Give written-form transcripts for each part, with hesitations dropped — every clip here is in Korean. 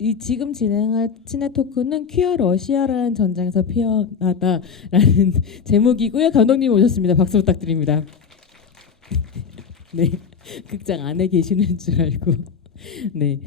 이 지금 진행할 친해 토크는 퀴어 러시아라는 전장에서 피어나다라는 제목이고요. 감독님 오셨습니다. 박수 부탁드립니다. 네, 극장 안에 계시는 줄 알고. 네,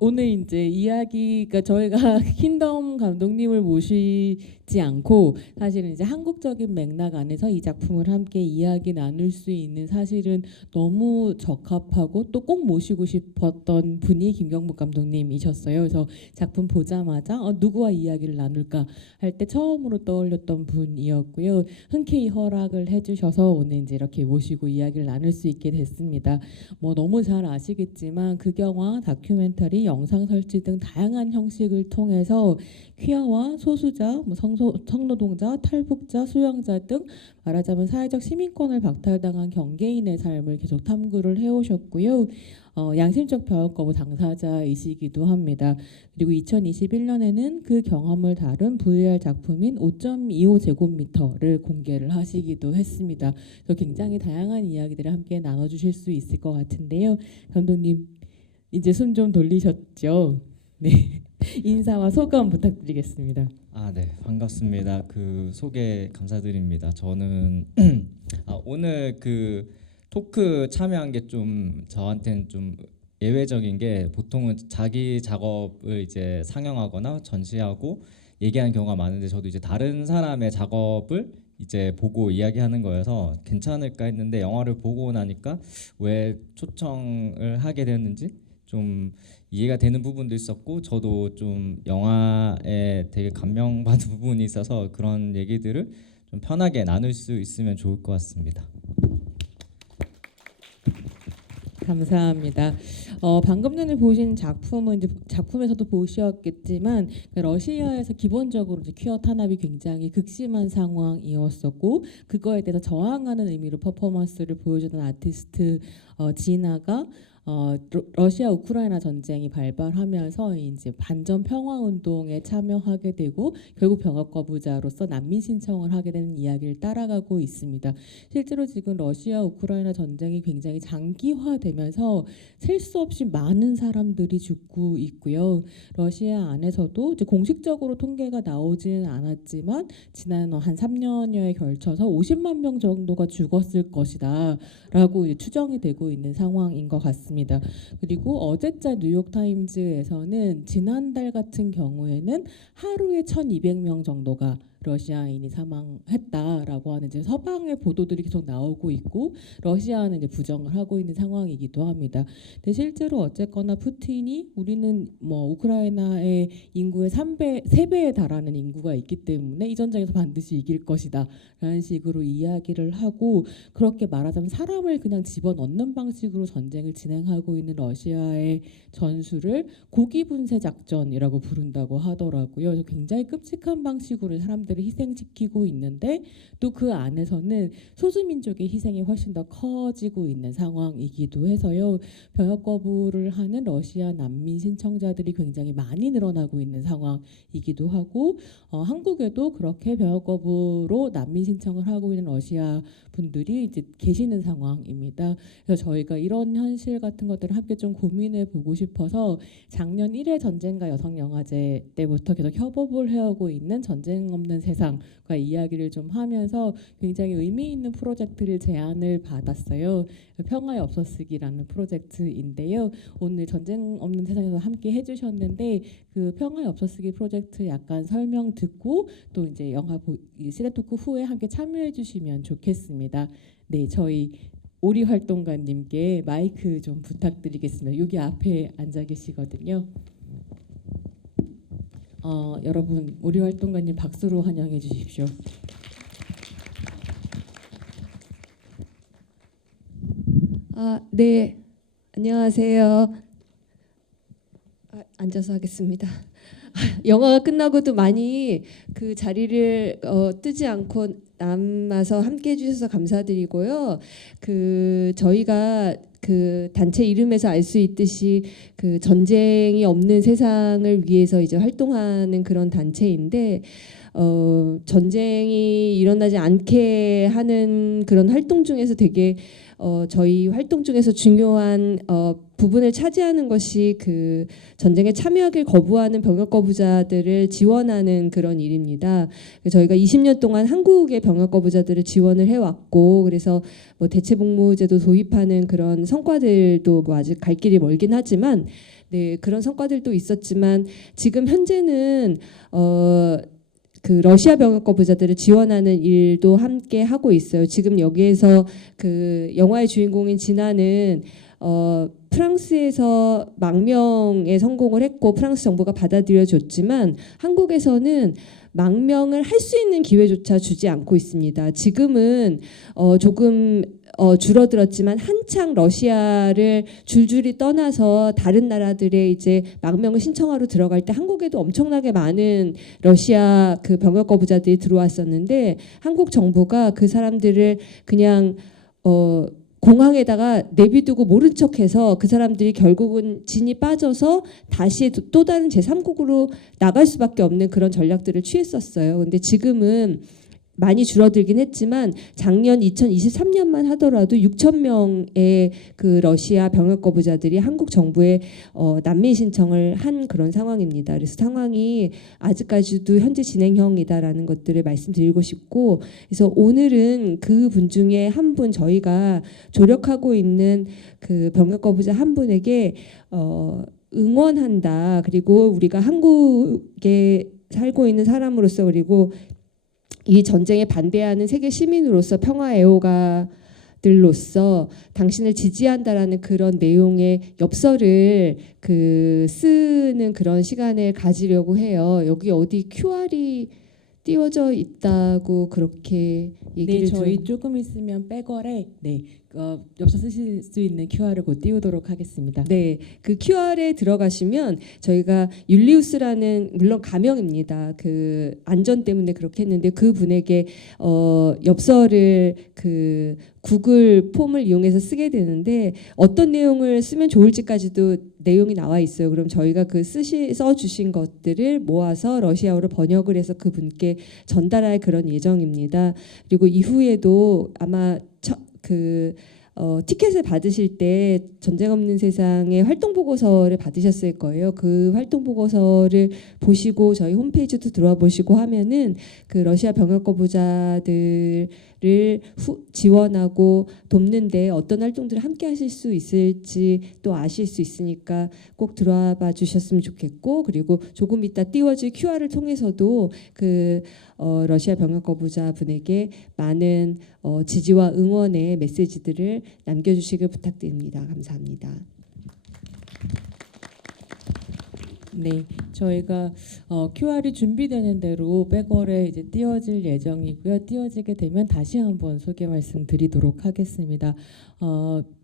오늘 이제 이야기가 저희가 킹덤 감독님을 모시지 않고 사실은 이제 한국적인 맥락 안에서 이 작품을 함께 이야기 나눌 수 있는 사실은 너무 적합하고 또 꼭 모시고 싶었던 분이 김경복 감독님이셨어요. 그래서 작품 보자마자 누구와 이야기를 나눌까 할 때 처음으로 떠올렸던 분이었고요. 흔쾌히 허락을 해주셔서 오늘 이제 이렇게 모시고 이야기를 나눌 수 있게 됐습니다. 뭐 너무 잘 아시겠지만 극영화, 다큐멘터리, 영상 설치 등 다양한 형식을 통해서 퀴어와 소수자, 뭐 성노동자, 탈북자, 수용자 등 말하자면 사회적 시민권을 박탈당한 경계인의 삶을 계속 탐구를 해오셨고요. 양심적 병역 거부 당사자이시기도 합니다. 그리고 2021년에는 그 경험을 다룬 VR 작품인 5.25제곱미터를 공개를 하시기도 했습니다. 그래서 굉장히 다양한 이야기들을 함께 나눠주실 수 있을 것 같은데요. 감독님 이제 숨 좀 돌리셨죠? 네. 인사와 소감 부탁드리겠습니다. 네, 반갑습니다. 그 소개 감사드립니다. 저는 오늘 그 토크 참여한 게 좀 저한테는 좀 예외적인 게 보통은 자기 작업을 이제 상영하거나 전시하고 얘기하는 경우가 많은데 저도 이제 다른 사람의 작업을 이제 보고 이야기하는 거여서 괜찮을까 했는데 영화를 보고 나니까 왜 초청을 하게 됐는지 좀 이해가 되는 부분도 있었고 저도 좀 영화에 되게 감명받은 부분이 있어서 그런 얘기들을 좀 편하게 나눌 수 있으면 좋을 것 같습니다. 감사합니다. 방금 전에 보신 작품은 이제 작품에서도 보셨겠지만 러시아에서 기본적으로 이제 퀴어 탄압이 굉장히 극심한 상황이었었고 그거에 대해서 저항하는 의미로 퍼포먼스를 보여주던 아티스트 지나가 러시아 우크라이나 전쟁이 발발하면서 이제 반전 평화 운동에 참여하게 되고 결국 병역 거부자로서 난민 신청을 하게 되는 이야기를 따라가고 있습니다. 실제로 지금 러시아 우크라이나 전쟁이 굉장히 장기화되면서 셀 수 없이 많은 사람들이 죽고 있고요. 러시아 안에서도 이제 공식적으로 통계가 나오지는 않았지만 지난 한 3년여에 걸쳐서 50만 명 정도가 죽었을 것이다라고 이제 추정이 되고 있는 상황인 것 같습니다. 그리고 어제자 뉴욕타임즈에서는 지난달 같은 경우에는 하루에 1,200명 정도가 러시아인이 사망했다라고 하는 이제 서방의 보도들이 계속 나오고 있고 러시아는 이제 부정을 하고 있는 상황이기도 합니다. 근데 실제로 어쨌거나 푸틴이 우리는 뭐 우크라이나의 인구의 3배에 달하는 인구가 있기 때문에 이 전쟁에서 반드시 이길 것이다라는 식으로 이야기를 하고 그렇게 말하자면 사람을 그냥 집어넣는 방식으로 전쟁을 진행하고 있는 러시아의 전술을 고기 분쇄 작전이라고 부른다고 하더라고요. 그래서 굉장히 끔찍한 방식으로 사람들을 희생시키고 있는데 또 그 안에서는 소수민족의 희생이 훨씬 더 커지고 있는 상황이기도 해서요. 병역 거부를 하는 러시아 난민 신청자들이 굉장히 많이 늘어나고 있는 상황이기도 하고 한국에도 그렇게 병역 거부로 난민 신청을 하고 있는 러시아 분들이 이제 계시는 상황입니다. 그래서 저희가 이런 현실 같은 것들을 함께 좀 고민해 보고 싶어서 작년 1회 전쟁과 여성영화제 때부터 계속 협업을 해오고 있는 전쟁 없는 세상과 이야기를 좀 하면서 굉장히 의미 있는 프로젝트를 제안을 받았어요. 평화의 없어쓰기라는 프로젝트인데요. 오늘 전쟁 없는 세상에서 함께 해주셨는데 그 평화의 없어쓰기 프로젝트 약간 설명 듣고 또 이제 영화 시네토크 후에 함께 참여해 주시면 좋겠습니다. 네, 저희 오리 활동가님께 마이크 좀 부탁드리겠습니다. 여기 앞에 앉아 계시거든요. 여러분 오리 활동가님 박수로 환영해 주십시오. 네, 안녕하세요. 앉아서 하겠습니다. 영화가 끝나고도 많이 그 자리를 뜨지 않고 남아서 함께 해주셔서 감사드리고요. 그 저희가 그 단체 이름에서 알 수 있듯이 그 전쟁이 없는 세상을 위해서 이제 활동하는 그런 단체인데 전쟁이 일어나지 않게 하는 그런 활동 중에서 되게 저희 활동 중에서 중요한 부분을 차지하는 것이 그 전쟁에 참여하길 거부하는 병역 거부자들을 지원하는 그런 일입니다. 저희가 20년 동안 한국의 병역 거부자들을 지원을 해왔고, 그래서 뭐 대체복무제도 도입하는 그런 성과들도 뭐 아직 갈 길이 멀긴 하지만, 네, 그런 성과들도 있었지만 지금 현재는 그 러시아 병역 거부자들을 지원하는 일도 함께 하고 있어요. 지금 여기에서 그 영화의 주인공인 진아는 프랑스에서 망명에 성공을 했고 프랑스 정부가 받아들여줬지만 한국에서는 망명을 할 수 있는 기회조차 주지 않고 있습니다. 지금은 조금 줄어들었지만 한창 러시아를 줄줄이 떠나서 다른 나라들의 이제 망명을 신청하러 들어갈 때 한국에도 엄청나게 많은 러시아 그 병역 거부자들이 들어왔었는데 한국 정부가 그 사람들을 그냥 공항에다가 내비두고 모른 척해서 그 사람들이 결국은 진이 빠져서 다시 또 다른 제3국으로 나갈 수밖에 없는 그런 전략들을 취했었어요. 근데 지금은 많이 줄어들긴 했지만 작년 2023년만 하더라도 6천 명의 그 러시아 병역 거부자들이 한국 정부에 난민 신청을 한 그런 상황입니다. 그래서 상황이 아직까지도 현재 진행형이다라는 것들을 말씀드리고 싶고, 그래서 오늘은 그 분 중에 한 분 저희가 조력하고 있는 그 병역 거부자 한 분에게 응원한다. 그리고 우리가 한국에 살고 있는 사람으로서 그리고 이 전쟁에 반대하는 세계 시민으로서 평화 애호가들로서 당신을 지지한다라는 그런 내용의 엽서를 그 쓰는 그런 시간을 가지려고 해요. 여기 어디 QR이 띄워져 있다고 그렇게 네, 얘기를 저희 좀. 조금 있으면 백월에 엽서 쓰실 수 있는 QR을 곧 띄우도록 하겠습니다. 네, 그 QR에 들어가시면 저희가 율리우스라는 물론 가명입니다. 그 안전 때문에 그렇게 했는데 그 분에게 엽서를 그 구글 폼을 이용해서 쓰게 되는데 어떤 내용을 쓰면 좋을지까지도 내용이 나와 있어요. 그럼 저희가 그 써주신 것들을 모아서 러시아어로 번역을 해서 그분께 전달할 그런 예정입니다. 그리고 이후에도 아마 티켓을 받으실 때 전쟁 없는 세상의 활동 보고서를 받으셨을 거예요. 그 활동 보고서를 보시고 저희 홈페이지도 들어와 보시고 하면은 그 러시아 병역 거부자들을 지원하고 돕는데 어떤 활동들을 함께 하실 수 있을지 또 아실 수 있으니까 꼭 들어와 봐 주셨으면 좋겠고, 그리고 조금 이따 띄워질 QR을 통해서도 그 러시아 병역 거부자 분에게 많은 지지와 응원의 메시지들을 남겨주시길 부탁드립니다. 감사합니다. 네, 저희가 QR이 준비되는 대로 백월에 이제 띄워질 예정이고요. 띄워지게 되면 다시 한번 소개 말씀드리도록 하겠습니다.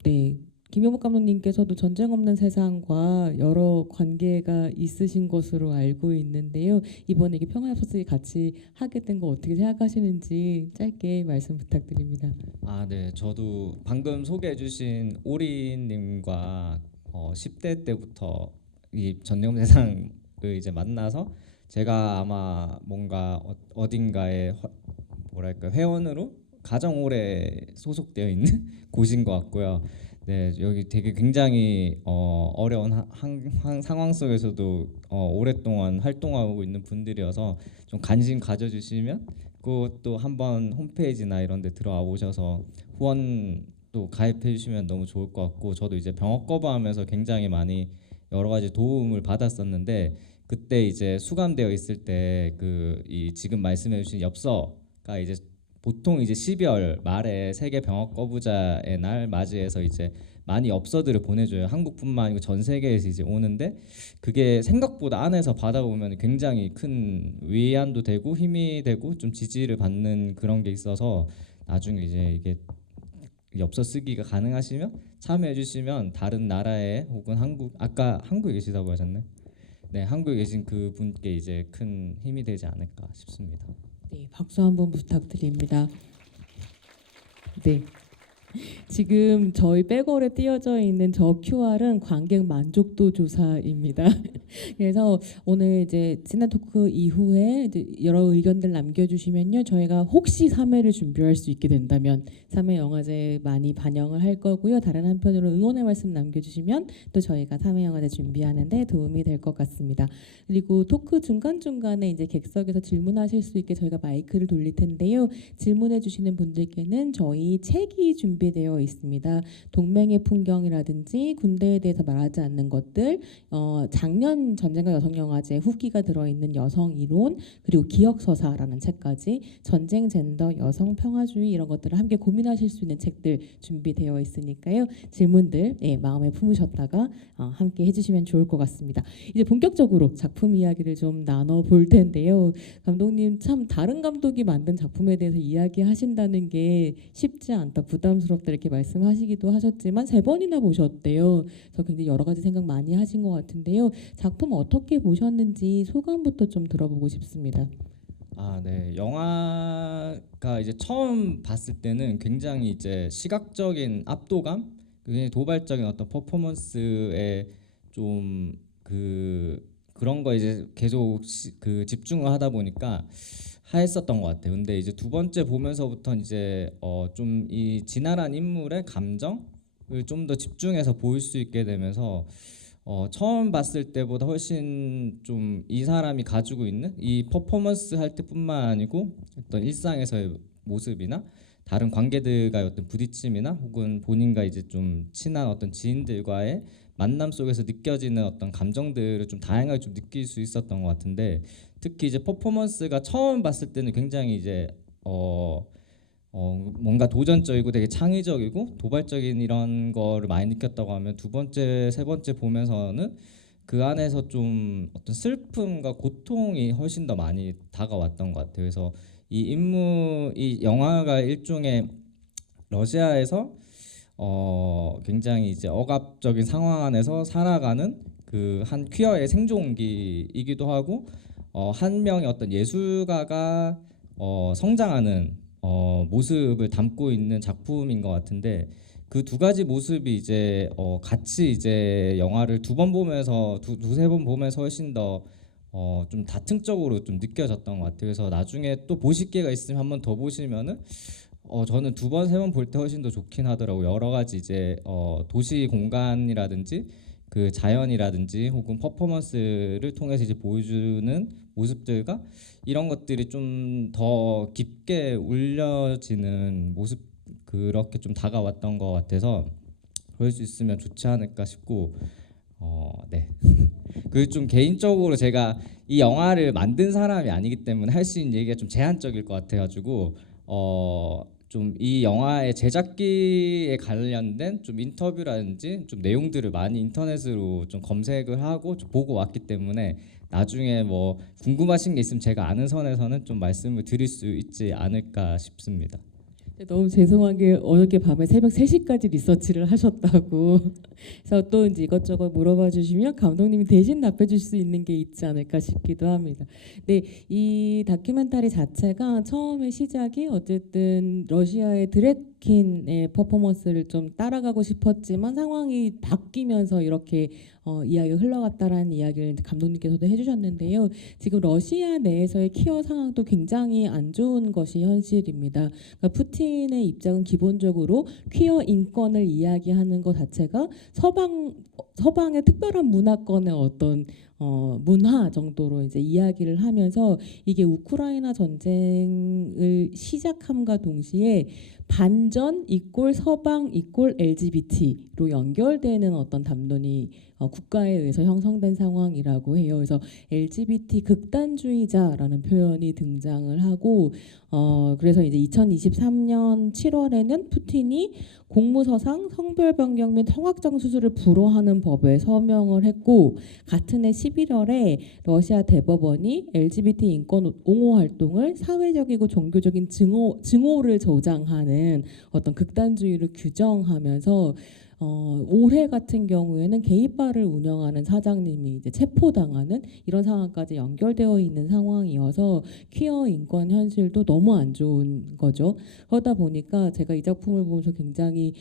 네. 김용목 감독님께서도 전쟁 없는 세상과 여러 관계가 있으신 것으로 알고 있는데요. 이번에 이게 평화협서 같이 하게 된 거 어떻게 생각하시는지 짧게 말씀 부탁드립니다. 네. 저도 방금 소개해주신 오리님과 10대 때부터 이 전쟁 세상을 이제 만나서 제가 아마 뭔가 어딘가에 뭐랄까 회원으로 가장 오래 소속되어 있는 곳인 것 같고요. 네, 여기 되게 굉장히 어려운 상황 속에서도 오랫동안 활동하고 있는 분들이어서 좀 관심 가져주시면 그것도 한번 홈페이지나 이런 데 들어와 보셔서 후원도 가입해 주시면 너무 좋을 것 같고, 저도 이제 병역 거부하면서 굉장히 많이 여러 가지 도움을 받았었는데 그때 이제 수감되어 있을 때 이 지금 말씀해 주신 엽서가 이제 보통 이제 12월 말에 세계 병역 거부자의 날 맞이해서 이제 많이 엽서들을 보내줘요. 한국뿐만 아니고 전 세계에서 이제 오는데 그게 생각보다 안에서 받아보면 굉장히 큰 위안도 되고 힘이 되고 좀 지지를 받는 그런 게 있어서 나중에 이제 이게 엽서 쓰기가 가능하시면 참여해 주시면 다른 나라에 혹은 아까 한국에 계시다고 하셨나요? 네, 한국에 계신 그 분께 이제 큰 힘이 되지 않을까 싶습니다. 네, 박수 한번 부탁드립니다. 네. 지금 저희 백월에 띄어져 있는 저 QR은 관객 만족도 조사입니다. 그래서 오늘 이제 시네토크 이후에 이제 여러 의견들 남겨주시면요, 저희가 혹시 3회를 준비할 수 있게 된다면 3회 영화제 많이 반영을 할 거고요. 다른 한편으로 응원의 말씀 남겨주시면 또 저희가 3회 영화제 준비하는데 도움이 될 것 같습니다. 그리고 토크 중간 중간에 이제 객석에서 질문하실 수 있게 저희가 마이크를 돌릴 텐데요. 질문해 주시는 분들께는 저희 책이 준비되어 있습니다. 동맹의 풍경이라든지 군대에 대해서 말하지 않는 것들, 작년 전쟁과 여성영화제 후기가 들어있는 여성 이론, 그리고 기억서사라는 책까지 전쟁, 젠더, 여성 평화주의 이런 것들을 함께 고민하실 수 있는 책들 준비되어 있으니까요. 질문들 마음에 품으셨다가 함께 해주시면 좋을 것 같습니다. 이제 본격적으로 작품 이야기를 좀 나눠볼 텐데요. 감독님 참 다른 감독이 만든 작품에 대해서 이야기하신다는 게 쉽지 않다, 부담스럽다 이렇게 말씀하시기도 하셨지만 3번이나 보셨대요. 그래서 굉장히 여러 가지 생각 많이 하신 것 같은데요. 작품 어떻게 보셨는지 소감부터 좀 들어보고 싶습니다. 네. 영화가 이제 처음 봤을 때는 굉장히 이제 시각적인 압도감, 굉장히 도발적인 어떤 퍼포먼스에 좀 그런 거 이제 계속 집중을 하다 보니까 했었던 것 같아요. 근데 이제 두 번째 보면서부터 이제 좀 이 진화란 인물의 감정을 좀 더 집중해서 보일 수 있게 되면서 처음 봤을 때보다 훨씬 좀 이 사람이 가지고 있는 이 퍼포먼스 할 때뿐만 아니고 어떤 일상에서의 모습이나 다른 관계들과의 어떤 부딪힘이나 혹은 본인과 이제 좀 친한 어떤 지인들과의 만남 속에서 느껴지는 어떤 감정들을 좀 다양하게 좀 느낄 수 있었던 것 같은데, 특히 이제 퍼포먼스가 처음 봤을 때는 굉장히 이제 뭔가 도전적이고 되게 창의적이고 도발적인 이런 거를 많이 느꼈다고 하면, 두 번째, 세 번째 보면서는 그 안에서 좀 어떤 슬픔과 고통이 훨씬 더 많이 다가왔던 것 같아요. 그래서 이 영화가 일종의 러시아에서 굉장히 이제 억압적인 상황 안에서 살아가는 그 한 퀴어의 생존기이기도 하고, 한 명의 어떤 예술가가 성장하는 모습을 담고 있는 작품인 것 같은데, 그 두 가지 모습이 이제 같이 이제 영화를 두 번 보면서 두세 번 보면서 훨씬 더 좀 다층적으로 좀 느껴졌던 것 같아요. 그래서 나중에 또 보실 기회가 있으면 한 번 더 보시면은 저는 두 번, 세 번 볼 때 훨씬 더 좋긴 하더라고요. 여러 가지 이제 도시 공간이라든지 그 자연이라든지 혹은 퍼포먼스를 통해서 이제 보여주는 모습들과 이런 것들이 좀 더 깊게 울려지는 모습, 그렇게 좀 다가왔던 것 같아서 그럴 수 있으면 좋지 않을까 싶고, 네. 그 좀 개인적으로 제가 이 영화를 만든 사람이 아니기 때문에 할 수 있는 얘기가 좀 제한적일 것 같아가지고 좀 이 영화의 제작기에 관련된 좀 인터뷰라든지 좀 내용들을 많이 인터넷으로 좀 검색을 하고 좀 보고 왔기 때문에, 나중에 뭐 궁금하신 게 있으면 제가 아는 선에서는 좀 말씀을 드릴 수 있지 않을까 싶습니다. 너무 죄송한 게 어저께 밤에 새벽 3시까지 리서치를 하셨다고. 그래서 또 이제 이것저것 물어봐 주시면 감독님이 대신 답해 줄 수 있는 게 있지 않을까 싶기도 합니다. 네, 이 다큐멘터리 자체가 처음에 시작이 어쨌든 러시아의 드래킨의 퍼포먼스를 좀 따라가고 싶었지만 상황이 바뀌면서 이렇게 이야기가 흘러갔다라는 이야기를 감독님께서도 해주셨는데요. 지금 러시아 내에서의 퀴어 상황도 굉장히 안 좋은 것이 현실입니다. 그러니까 푸틴의 입장은 기본적으로 퀴어 인권을 이야기하는 것 자체가 서방의 특별한 문화권의 어떤 문화 정도로 이제 이야기를 하면서, 이게 우크라이나 전쟁을 시작함과 동시에 반전 이꼴 서방 이꼴 LGBT로 연결되는 어떤 담론이 국가에 의해서 형성된 상황이라고 해요. 그래서 LGBT 극단주의자라는 표현이 등장을 하고, 그래서 이제 2023년 7월에는 푸틴이 공무서상 성별 변경 및 성악정 수술을 불허하는 법에 서명을 했고, 같은 해 11월에 러시아 대법원이 LGBT 인권 옹호 활동을 사회적이고 종교적인 증오를 조장하는 어떤 극단주의를 규정하면서 올해 같은 경우에는 게이바를 운영하는 사장님이 이제 체포당하는 이런 상황까지 연결되어 있는 상황이어서 퀴어 인권 현실도 너무 안 좋은 거죠. 그러다 보니까 제가 이 작품을 보면서 굉장히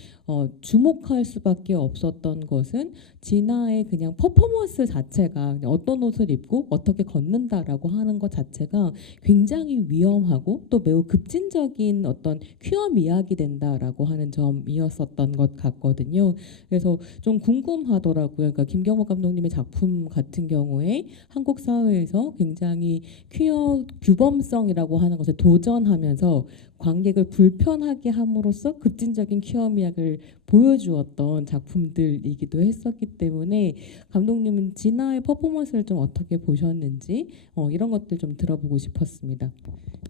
주목할 수밖에 없었던 것은 진아의 그냥 퍼포먼스 자체가 그냥 어떤 옷을 입고 어떻게 걷는다라고 하는 것 자체가 굉장히 위험하고 또 매우 급진적인 어떤 퀴어 미학이 된다라고 하는 점이었었던 것 같거든요. 그래서 좀 궁금하더라고요. 그러니까 김경호 감독님의 작품 같은 경우에 한국 사회에서 굉장히 퀴어 규범성이라고 하는 것에 도전하면서 관객을 불편하게 함으로써 급진적인 퀴어 미학을 보여주었던 작품들이기도 했었기 때문에 감독님은 진아의 퍼포먼스를 좀 어떻게 보셨는지 이런 것들 좀 들어보고 싶었습니다.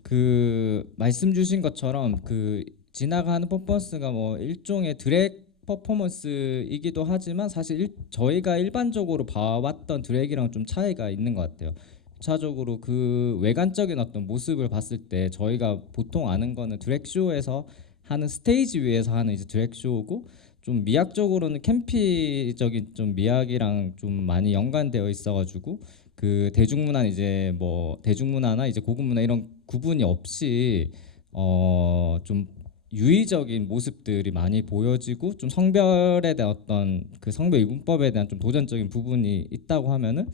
그 말씀 주신 것처럼 그 지나가는 퍼포먼스가 뭐 일종의 드랙 퍼포먼스이기도 하지만 사실 저희가 일반적으로 봐왔던 드랙이랑 좀 차이가 있는 것 같아요. 차적으로 그 외관적인 어떤 모습을 봤을 때 저희가 보통 아는 거는 드랙 쇼에서 하는 스테이지 위에서 하는 이제 드랙 쇼고 좀 미학적으로는 캠피적인 좀 미학이랑 좀 많이 연관되어 있어가지고 그 대중문화 이제 뭐 대중문화나 이제 고급문화 이런 구분이 없이 좀 유의적인 모습들이 많이 보여지고 좀 성별에 대한 어떤 그 성별 이분법에 대한 좀 도전적인 부분이 있다고 하면은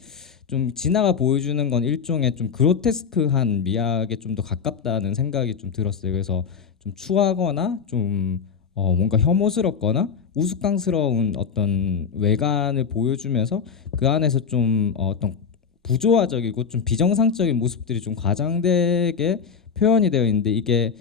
좀 진아가 보여주는 건 일종의 좀 그로테스크한 미학에 좀 더 가깝다는 생각이 좀 들었어요. 그래서 좀 추하거나 좀 뭔가 혐오스럽거나 우스꽝스러운 어떤 외관을 보여주면서 그 안에서 좀 어떤 부조화적이고 좀 비정상적인 모습들이 좀 과장되게 표현이 되어 있는데 이게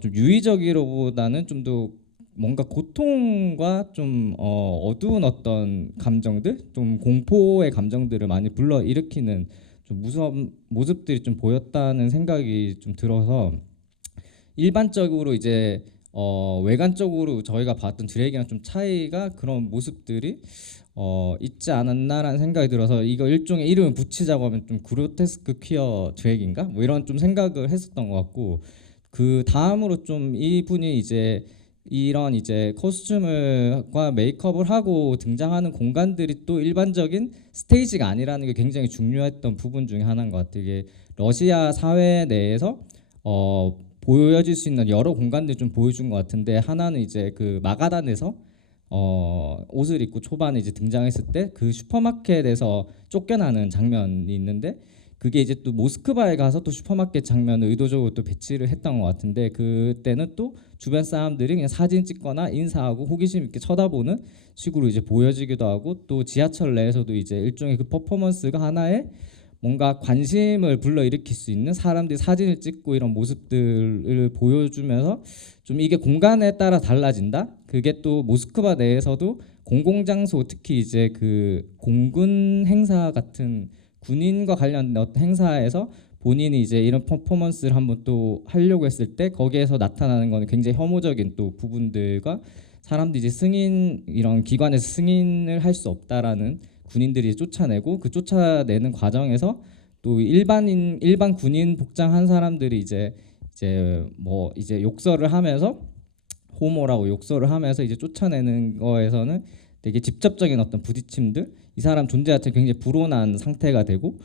좀 유의적이로보다는 좀 더 뭔가 고통과 좀 어두운 어떤 감정들, 좀 공포의 감정들을 많이 불러 일으키는 좀 무서운 모습들이 좀 보였다는 생각이 좀 들어서 일반적으로 이제 외관적으로 저희가 봤던 드랙이랑 좀 차이가 그런 모습들이 있지 않았나라는 생각이 들어서 이거 일종의 이름을 붙이자고 하면 좀 그로테스크 퀴어 드랙인가 뭐 이런 좀 생각을 했었던 것 같고 그 다음으로 좀 이분이 이제 이런 이제 코스튬과 메이크업을 하고 등장하는 공간들이 또 일반적인 스테이지가 아니라는 게 굉장히 중요했던 부분 중에 하나인 것 같아요. 이게 러시아 사회 내에서 보여질 수 있는 여러 공간들을 좀 보여준 것 같은데 하나는 이제 그 마가단에서 옷을 입고 초반에 이제 등장했을 때 그 슈퍼마켓에서 쫓겨나는 장면이 있는데 그게 이제 또 모스크바에 가서 또 슈퍼마켓 장면을 의도적으로 또 배치를 했던 것 같은데 그때는 또 주변 사람들이 그냥 사진 찍거나 인사하고 호기심 있게 쳐다보는 식으로 이제 보여지기도 하고 또 지하철 내에서도 이제 일종의 그 퍼포먼스가 하나의 뭔가 관심을 불러일으킬 수 있는 사람들이 사진을 찍고 이런 모습들을 보여주면서 좀 이게 공간에 따라 달라진다. 그게 또 모스크바 내에서도 공공장소 특히 이제 그 공군 행사 같은 군인과 관련된 어떤 행사에서 본인이 이제 이런 퍼포먼스를 한번 또 하려고 했을 때 거기에서 나타나는 거는 굉장히 혐오적인 또 부분들과 사람들이 이제 승인 이런 기관에서 승인을 할 수 없다라는 군인들이 쫓아내고 그 쫓아내는 과정에서 또 일반 군인 복장한 사람들이 이제 뭐 이제 욕설을 하면서 호모라고 욕설을 하면서 이제 쫓아내는 거에서는 되게 직접적인 어떤 부딪힘들 이 사람 존재 자체 굉장히 불온한 상태가 되고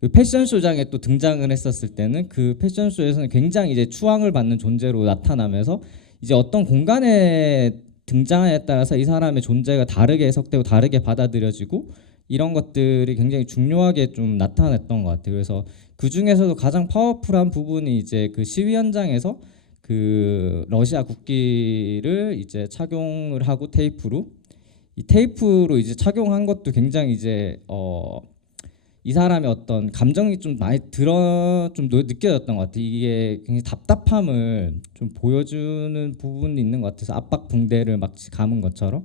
그 패션쇼장에 또 등장을 했었을 때는 그 패션쇼에서는 굉장히 이제 추앙을 받는 존재로 나타나면서 이제 어떤 공간에 등장에 따라서 이 사람의 존재가 다르게 해석되고 다르게 받아들여지고 이런 것들이 굉장히 중요하게 좀 나타났던 것 같아요. 그래서 그 중에서도 가장 파워풀한 부분이 이제 그 시위 현장에서 그 러시아 국기를 이제 착용을 하고 이 테이프로 이제 착용한 것도 굉장히 이제 이 사람의 어떤 감정이 좀 많이 좀 느껴졌던 것 같아요. 이게 굉장히 답답함을 좀 보여주는 부분이 있는 것 같아서 압박 붕대를 막 감은 것처럼.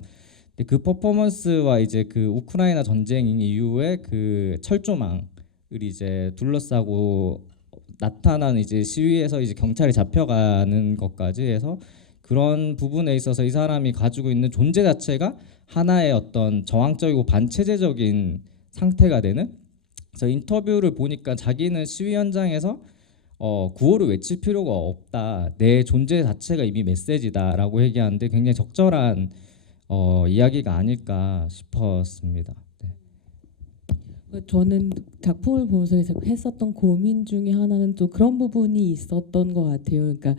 근데 그 퍼포먼스와 이제 그 우크라이나 전쟁 이후에 그 철조망을 이제 둘러싸고 나타나는 이제 시위에서 이제 경찰이 잡혀가는 것까지 해서 그런 부분에 있어서 이 사람이 가지고 있는 존재 자체가 하나의 어떤 저항적이고 반체제적인 상태가 되는. 그래서 인터뷰를 보니까 자기는 시위 현장에서 구호를 외칠 필요가 없다. 내 존재 자체가 이미 메시지다라고 얘기하는데 굉장히 적절한 이야기가 아닐까 싶었습니다. 네. 저는 작품을 보면서 했었던 고민 중에 하나는 또 그런 부분이 있었던 것 같아요. 그러니까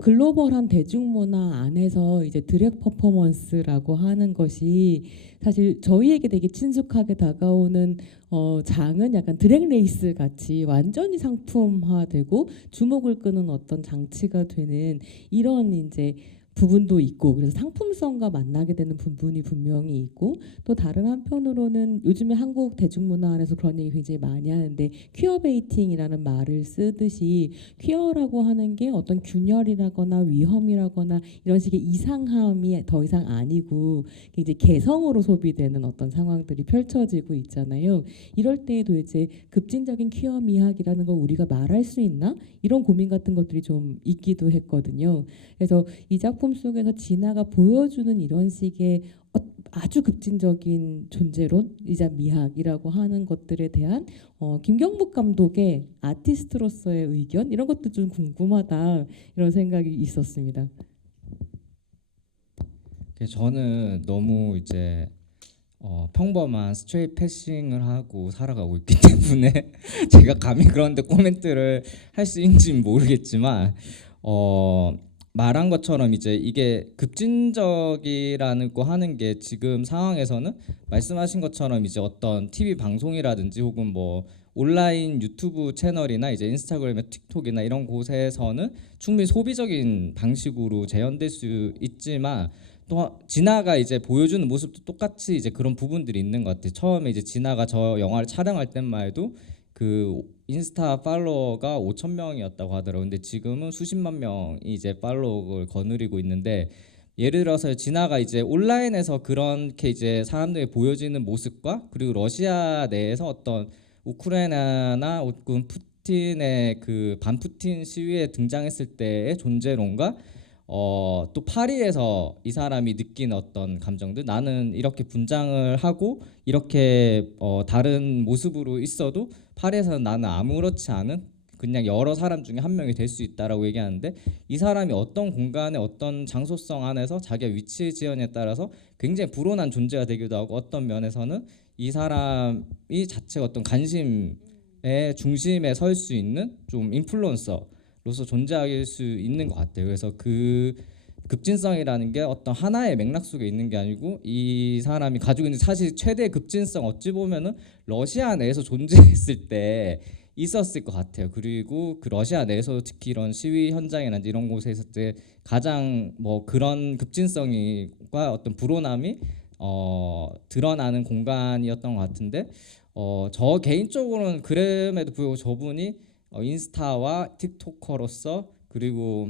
글로벌한 대중문화 안에서 이제 드랙 퍼포먼스라고 하는 것이 사실 저희에게 되게 친숙하게 다가오는 장은 약간 드랙 레이스 같이 완전히 상품화되고 주목을 끄는 어떤 장치가 되는 이런 이제 부분도 있고, 그래서 상품성과 만나게 되는 부분이 분명히 있고, 또 다른 한편으로는 요즘에 한국 대중문화 안에서 그런 얘기 굉장히 많이 하는데 퀴어 베이팅이라는 말을 쓰듯이 퀴어라고 하는 게 어떤 균열이라거나 위험이라거나 이런 식의 이상함이 더 이상 아니고 이제 개성으로 소비되는 어떤 상황들이 펼쳐지고 있잖아요. 이럴 때 도대체 급진적인 퀴어 미학이라는 걸 우리가 말할 수 있나? 이런 고민 같은 것들이 좀 있기도 했거든요. 그래서 이 작품 속에서 진아가 보여주는 이런 식의 아주 급진적인 존재론이자 미학이라고 하는 것들에 대한 김경묵 감독의 아티스트로서의 의견 이런 것도 좀 궁금하다 이런 생각이 있었습니다. 저는 너무 이제 평범한 스트레이트 패싱을 하고 살아가고 있기 때문에 제가 감히 그런데 코멘트를 할 수 있는지는 모르겠지만 말한 것처럼 이제 이게 급진적이라는 거 하는 게 지금 상황에서는 말씀하신 것처럼 이제 어떤 TV 방송이라든지 혹은 뭐 온라인 유튜브 채널이나 이제 인스타그램, 틱톡이나 이런 곳에서는 충분히 소비적인 방식으로 재현될 수 있지만 또 진아가 이제 보여주는 모습도 똑같이 이제 그런 부분들이 있는 것 같아요. 처음에 이제 진아가 저 영화를 촬영할 때만 해도 그 인스타 팔로워가 5천 명이었다고 하더라고요. 근데 지금은 수십만 명이 이제 팔로워를 거느리고 있는데 예를 들어서 진아가 이제 온라인에서 그렇게 이제 사람들이 보여지는 모습과 그리고 러시아 내에서 어떤 우크라이나나 혹은 푸틴의 그 반푸틴 시위에 등장했을 때의 존재론과 또 파리에서 이 사람이 느낀 어떤 감정들 나는 이렇게 분장을 하고 이렇게 다른 모습으로 있어도 파리에서는 나는 아무렇지 않은 그냥 여러 사람 중에 한 명이 될 수 있다라고 얘기하는데 이 사람이 어떤 공간에 어떤 장소성 안에서 자기가 위치 지연에 따라서 굉장히 불온한 존재가 되기도 하고 어떤 면에서는 이 사람이 자체가 어떤 관심의 중심에 설 수 있는 좀 인플루언서로서 존재할 수 있는 것 같아요. 그래서 그 급진성이라는 게 어떤 하나의 맥락 속에 있는 게 아니고 이 사람이 가지고 있는 사실 최대 급진성 어찌 보면은 러시아 내에서 존재했을 때 있었을 것 같아요. 그리고 그 러시아 내에서 특히 이런 시위 현장이나 이런 곳에 있을 때 가장 뭐 그런 급진성이과 어떤 불온함이 드러나는 공간이었던 것 같은데 저 개인적으로는 그럼에도 불구하고 저분이 인스타와 틱토커로서 그리고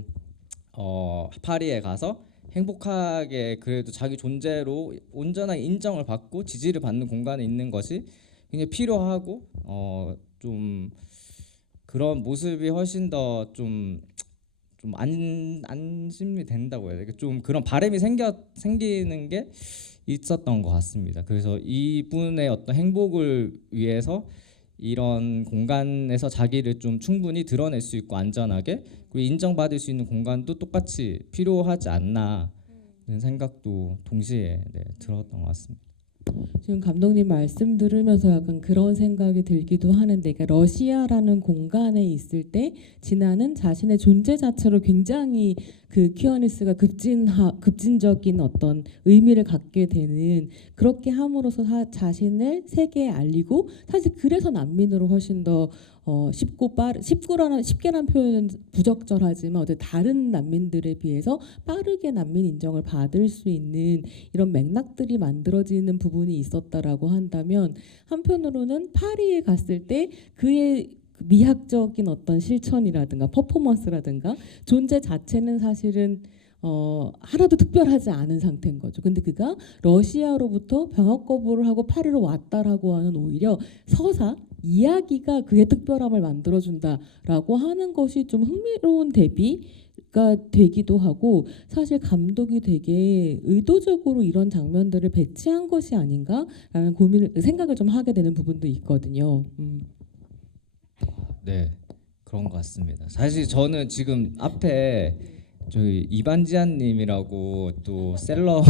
파리에 가서 행복하게 그래도 자기 존재로 온전한 인정을 받고 지지를 받는 공간에 있는 것이 굉장히 필요하고 좀 그런 모습이 훨씬 더 좀 안심이 된다고 해야 되나 좀 그런 바람이 생기는 게 있었던 것 같습니다. 그래서 이분의 어떤 행복을 위해서 이런 공간에서 자기를 좀 충분히 드러낼 수 있고 안전하게 그리고 인정받을 수 있는 공간도 똑같이 필요하지 않나는 생각도 동시에 들었던 것 같습니다. 지금 감독님 말씀 들으면서 약간 그런 생각이 들기도 하는데, 그러니까 러시아라는 공간에 있을 때 진아는 자신의 존재 자체로 굉장히 그 퀴어니스가 급진적인 어떤 의미를 갖게 되는 그렇게 함으로써 자신을 세계에 알리고 사실 그래서 난민으로 훨씬 더 쉽게라는 표현은 부적절하지만 어쨌든 다른 난민들에 비해서 빠르게 난민 인정을 받을 수 있는 이런 맥락들이 만들어지는 부분이 있었다라고 한다면 한편으로는 파리에 갔을 때 그의 미학적인 어떤 실천이라든가 퍼포먼스라든가 존재 자체는 사실은 하나도 특별하지 않은 상태인 거죠. 근데 그가 러시아로부터 병역 거부를 하고 파리로 왔다라고 하는 오히려 서사 이야기가 그의 특별함을 만들어준다라고 하는 것이 좀 흥미로운 대비가 되기도 하고 사실 감독이 되게 의도적으로 이런 장면들을 배치한 것이 아닌가라는 생각을 좀 하게 되는 부분도 있거든요. 네, 그런 것 같습니다. 사실 저는 지금 앞에 저희 이반지한님이라고 또 셀럽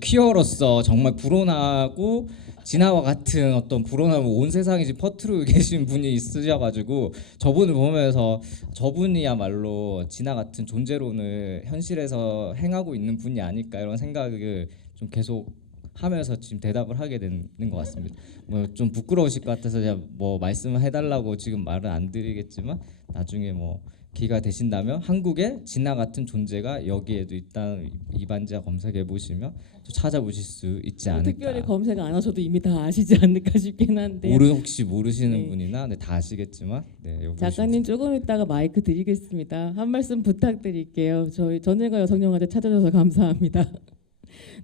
퀴어로서 정말 불온하고 진아와 같은 어떤 불온함을 온 세상에 지금 퍼뜨리고 계신 분이 있으셔가지고 저분을 보면서 저분이야말로 진아 같은 존재론을 현실에서 행하고 있는 분이 아닐까 이런 생각을 좀 계속 하면서 지금 대답을 하게 되는 것 같습니다. 뭐 좀 부끄러우실 것 같아서 제가 뭐 말씀을 해달라고 지금 말은 안 드리겠지만 나중에 뭐 기회가 되신다면 한국에 진아 같은 존재가 여기에도 있다는 이반지하 검색해 보시면 또 찾아보실 수 있지 않을까. 특별히 검색 안 하셔도 이미 다 아시지 않을까 싶긴 한데. 혹시 모르시는 네. 분이나 다 아시겠지만 여기 작가님 조금 있다가 마이크 드리겠습니다. 한 말씀 부탁드릴게요. 저희 전일과 여성영화제 찾아줘서 감사합니다.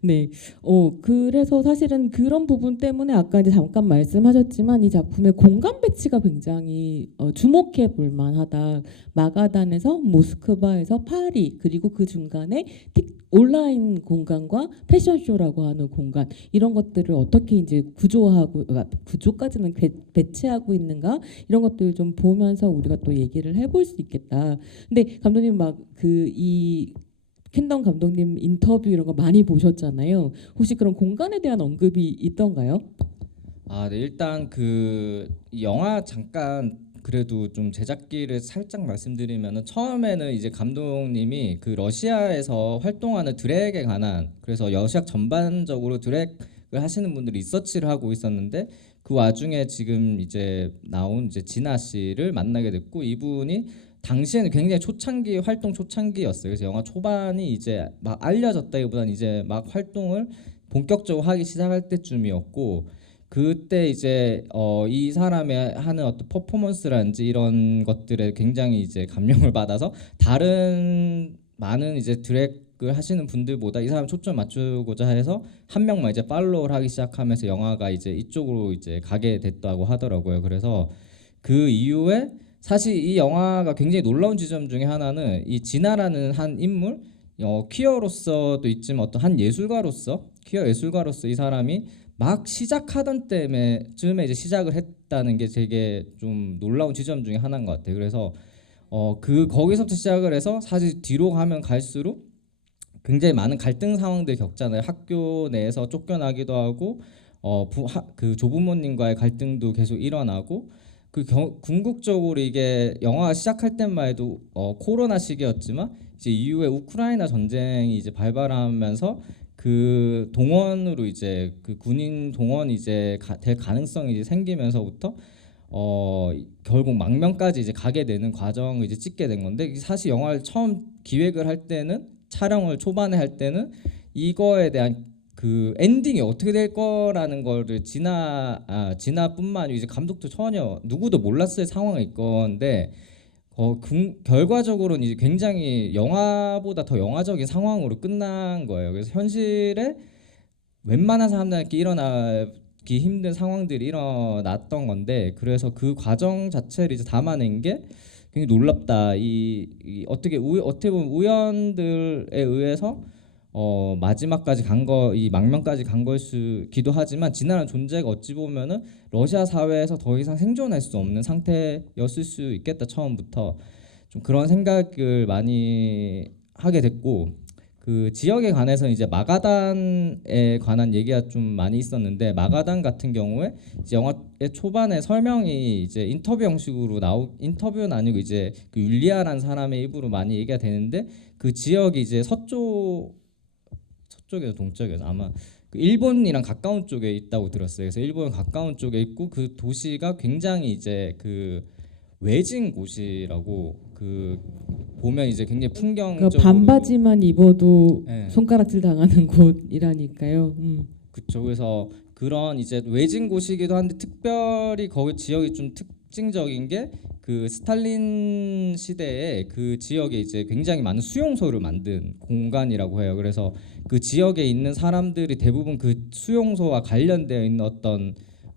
네, 그래서 사실은 그런 부분 때문에 아까 이제 잠깐 말씀하셨지만 이 작품의 공간 배치가 굉장히 주목해 볼 만하다. 마가단에서 모스크바에서 파리 그리고 그 중간에 온라인 공간과 패션쇼라고 하는 공간 이런 것들을 어떻게 이제 구조까지는 배치하고 있는가 이런 것들 좀 보면서 우리가 또 얘기를 해볼 수 있겠다. 근데 감독님 이 캔덤 감독님 인터뷰 이런 거 많이 보셨잖아요. 혹시 그런 공간에 대한 언급이 있던가요? 네, 일단 그 영화 잠깐 그래도 좀 제작기를 살짝 말씀드리면은 처음에는 이제 감독님이 그 러시아에서 활동하는 드랙에 관한 그래서 러시아 전반적으로 드랙을 하시는 분들이 리서치를 하고 있었는데 그 와중에 지금 이제 나온 이제 진아 씨를 만나게 됐고 이분이 당시에는 굉장히 활동 초창기였어요. 그래서 영화 초반이 이제 막 알려졌다기보다는 이제 막 활동을 본격적으로 하기 시작할 때쯤이었고 그때 이제 이 사람의 하는 어떤 퍼포먼스라든지 이런 것들에 굉장히 이제 감명을 받아서 다른 많은 이제 드랙을 하시는 분들보다 이 사람 초점 맞추고자 해서 한 명만 이제 팔로우를 하기 시작하면서 영화가 이제 이쪽으로 이제 가게 됐다고 하더라고요. 그래서 그 이후에 사실 이 영화가 굉장히 놀라운 지점 중에 하나는 이 진아라는 한 인물 퀴어로서도 있지만 어떤 한 예술가로서 퀴어 예술가로서 이 사람이 막 시작하던 때쯤에 이제 시작을 했다는 게 되게 좀 놀라운 지점 중에 하나인 것 같아요. 그래서 거기서부터 시작을 해서 사실 뒤로 가면 갈수록 굉장히 많은 갈등 상황들 겪잖아요. 학교 내에서 쫓겨나기도 하고 그 조부모님과의 갈등도 계속 일어나고 궁극적으로 이게 영화가 시작할 때만 해도 코로나 시기였지만 이제 이후에 우크라이나 전쟁이 이제 발발하면서 그 동원으로 이제 그 군인 동원이 이제 될 가능성이 이제 생기면서부터 결국 망명까지 이제 가게 되는 과정을 이제 찍게 된 건데 사실 영화를 처음 기획을 할 때는 촬영을 초반에 할 때는 이거에 대한 그 엔딩이 어떻게 될 거라는 거를 진아뿐만 아니고 이제 감독도 전혀 누구도 몰랐을 상황일 건데 결과적으로는 이제 굉장히 영화보다 더 영화적인 상황으로 끝난 거예요. 그래서 현실에 웬만한 사람들한테 일어나기 힘든 상황들이 일어났던 건데 그래서 그 과정 자체를 이제 담아낸 게 굉장히 놀랍다. 어떻게 보면 우연들에 의해서 마지막까지 이 망명까지 간 것이기도 하지만 진아라는 존재가 어찌 보면은 러시아 사회에서 더 이상 생존할 수 없는 상태였을 수 있겠다. 처음부터 좀 그런 생각을 많이 하게 됐고 그 지역에 관해서 이제 마가단에 관한 얘기가 좀 많이 있었는데 마가단 같은 경우에 이제 영화의 초반에 설명이 이제 인터뷰 형식으로 인터뷰는 아니고 이제 그 율리아라는 사람의 입으로 많이 얘기가 되는데 그 지역이 이제 서쪽에서 동쪽에서 아마 그 일본이랑 가까운 쪽에 있다고 들었어요. 그래서 일본 가까운 쪽에 있고 그 도시가 굉장히 이제 그 외진 곳이라고 그 보면 이제 굉장히 풍경적으로 반바지만 입어도 네. 손가락질 당하는 곳이라니까요. 그렇죠. 그래서 그런 이제 외진 곳이기도 한데 특별히 거기 지역이 좀 특징적인 게 그 스탈린 시대에 그 지역에 이제 굉장히 많은 수용소를 만든 공간이라고 해요. 그래서 그 지역에 있는 사람들이 대부분 그 수용소와 관련되어 있는 어떤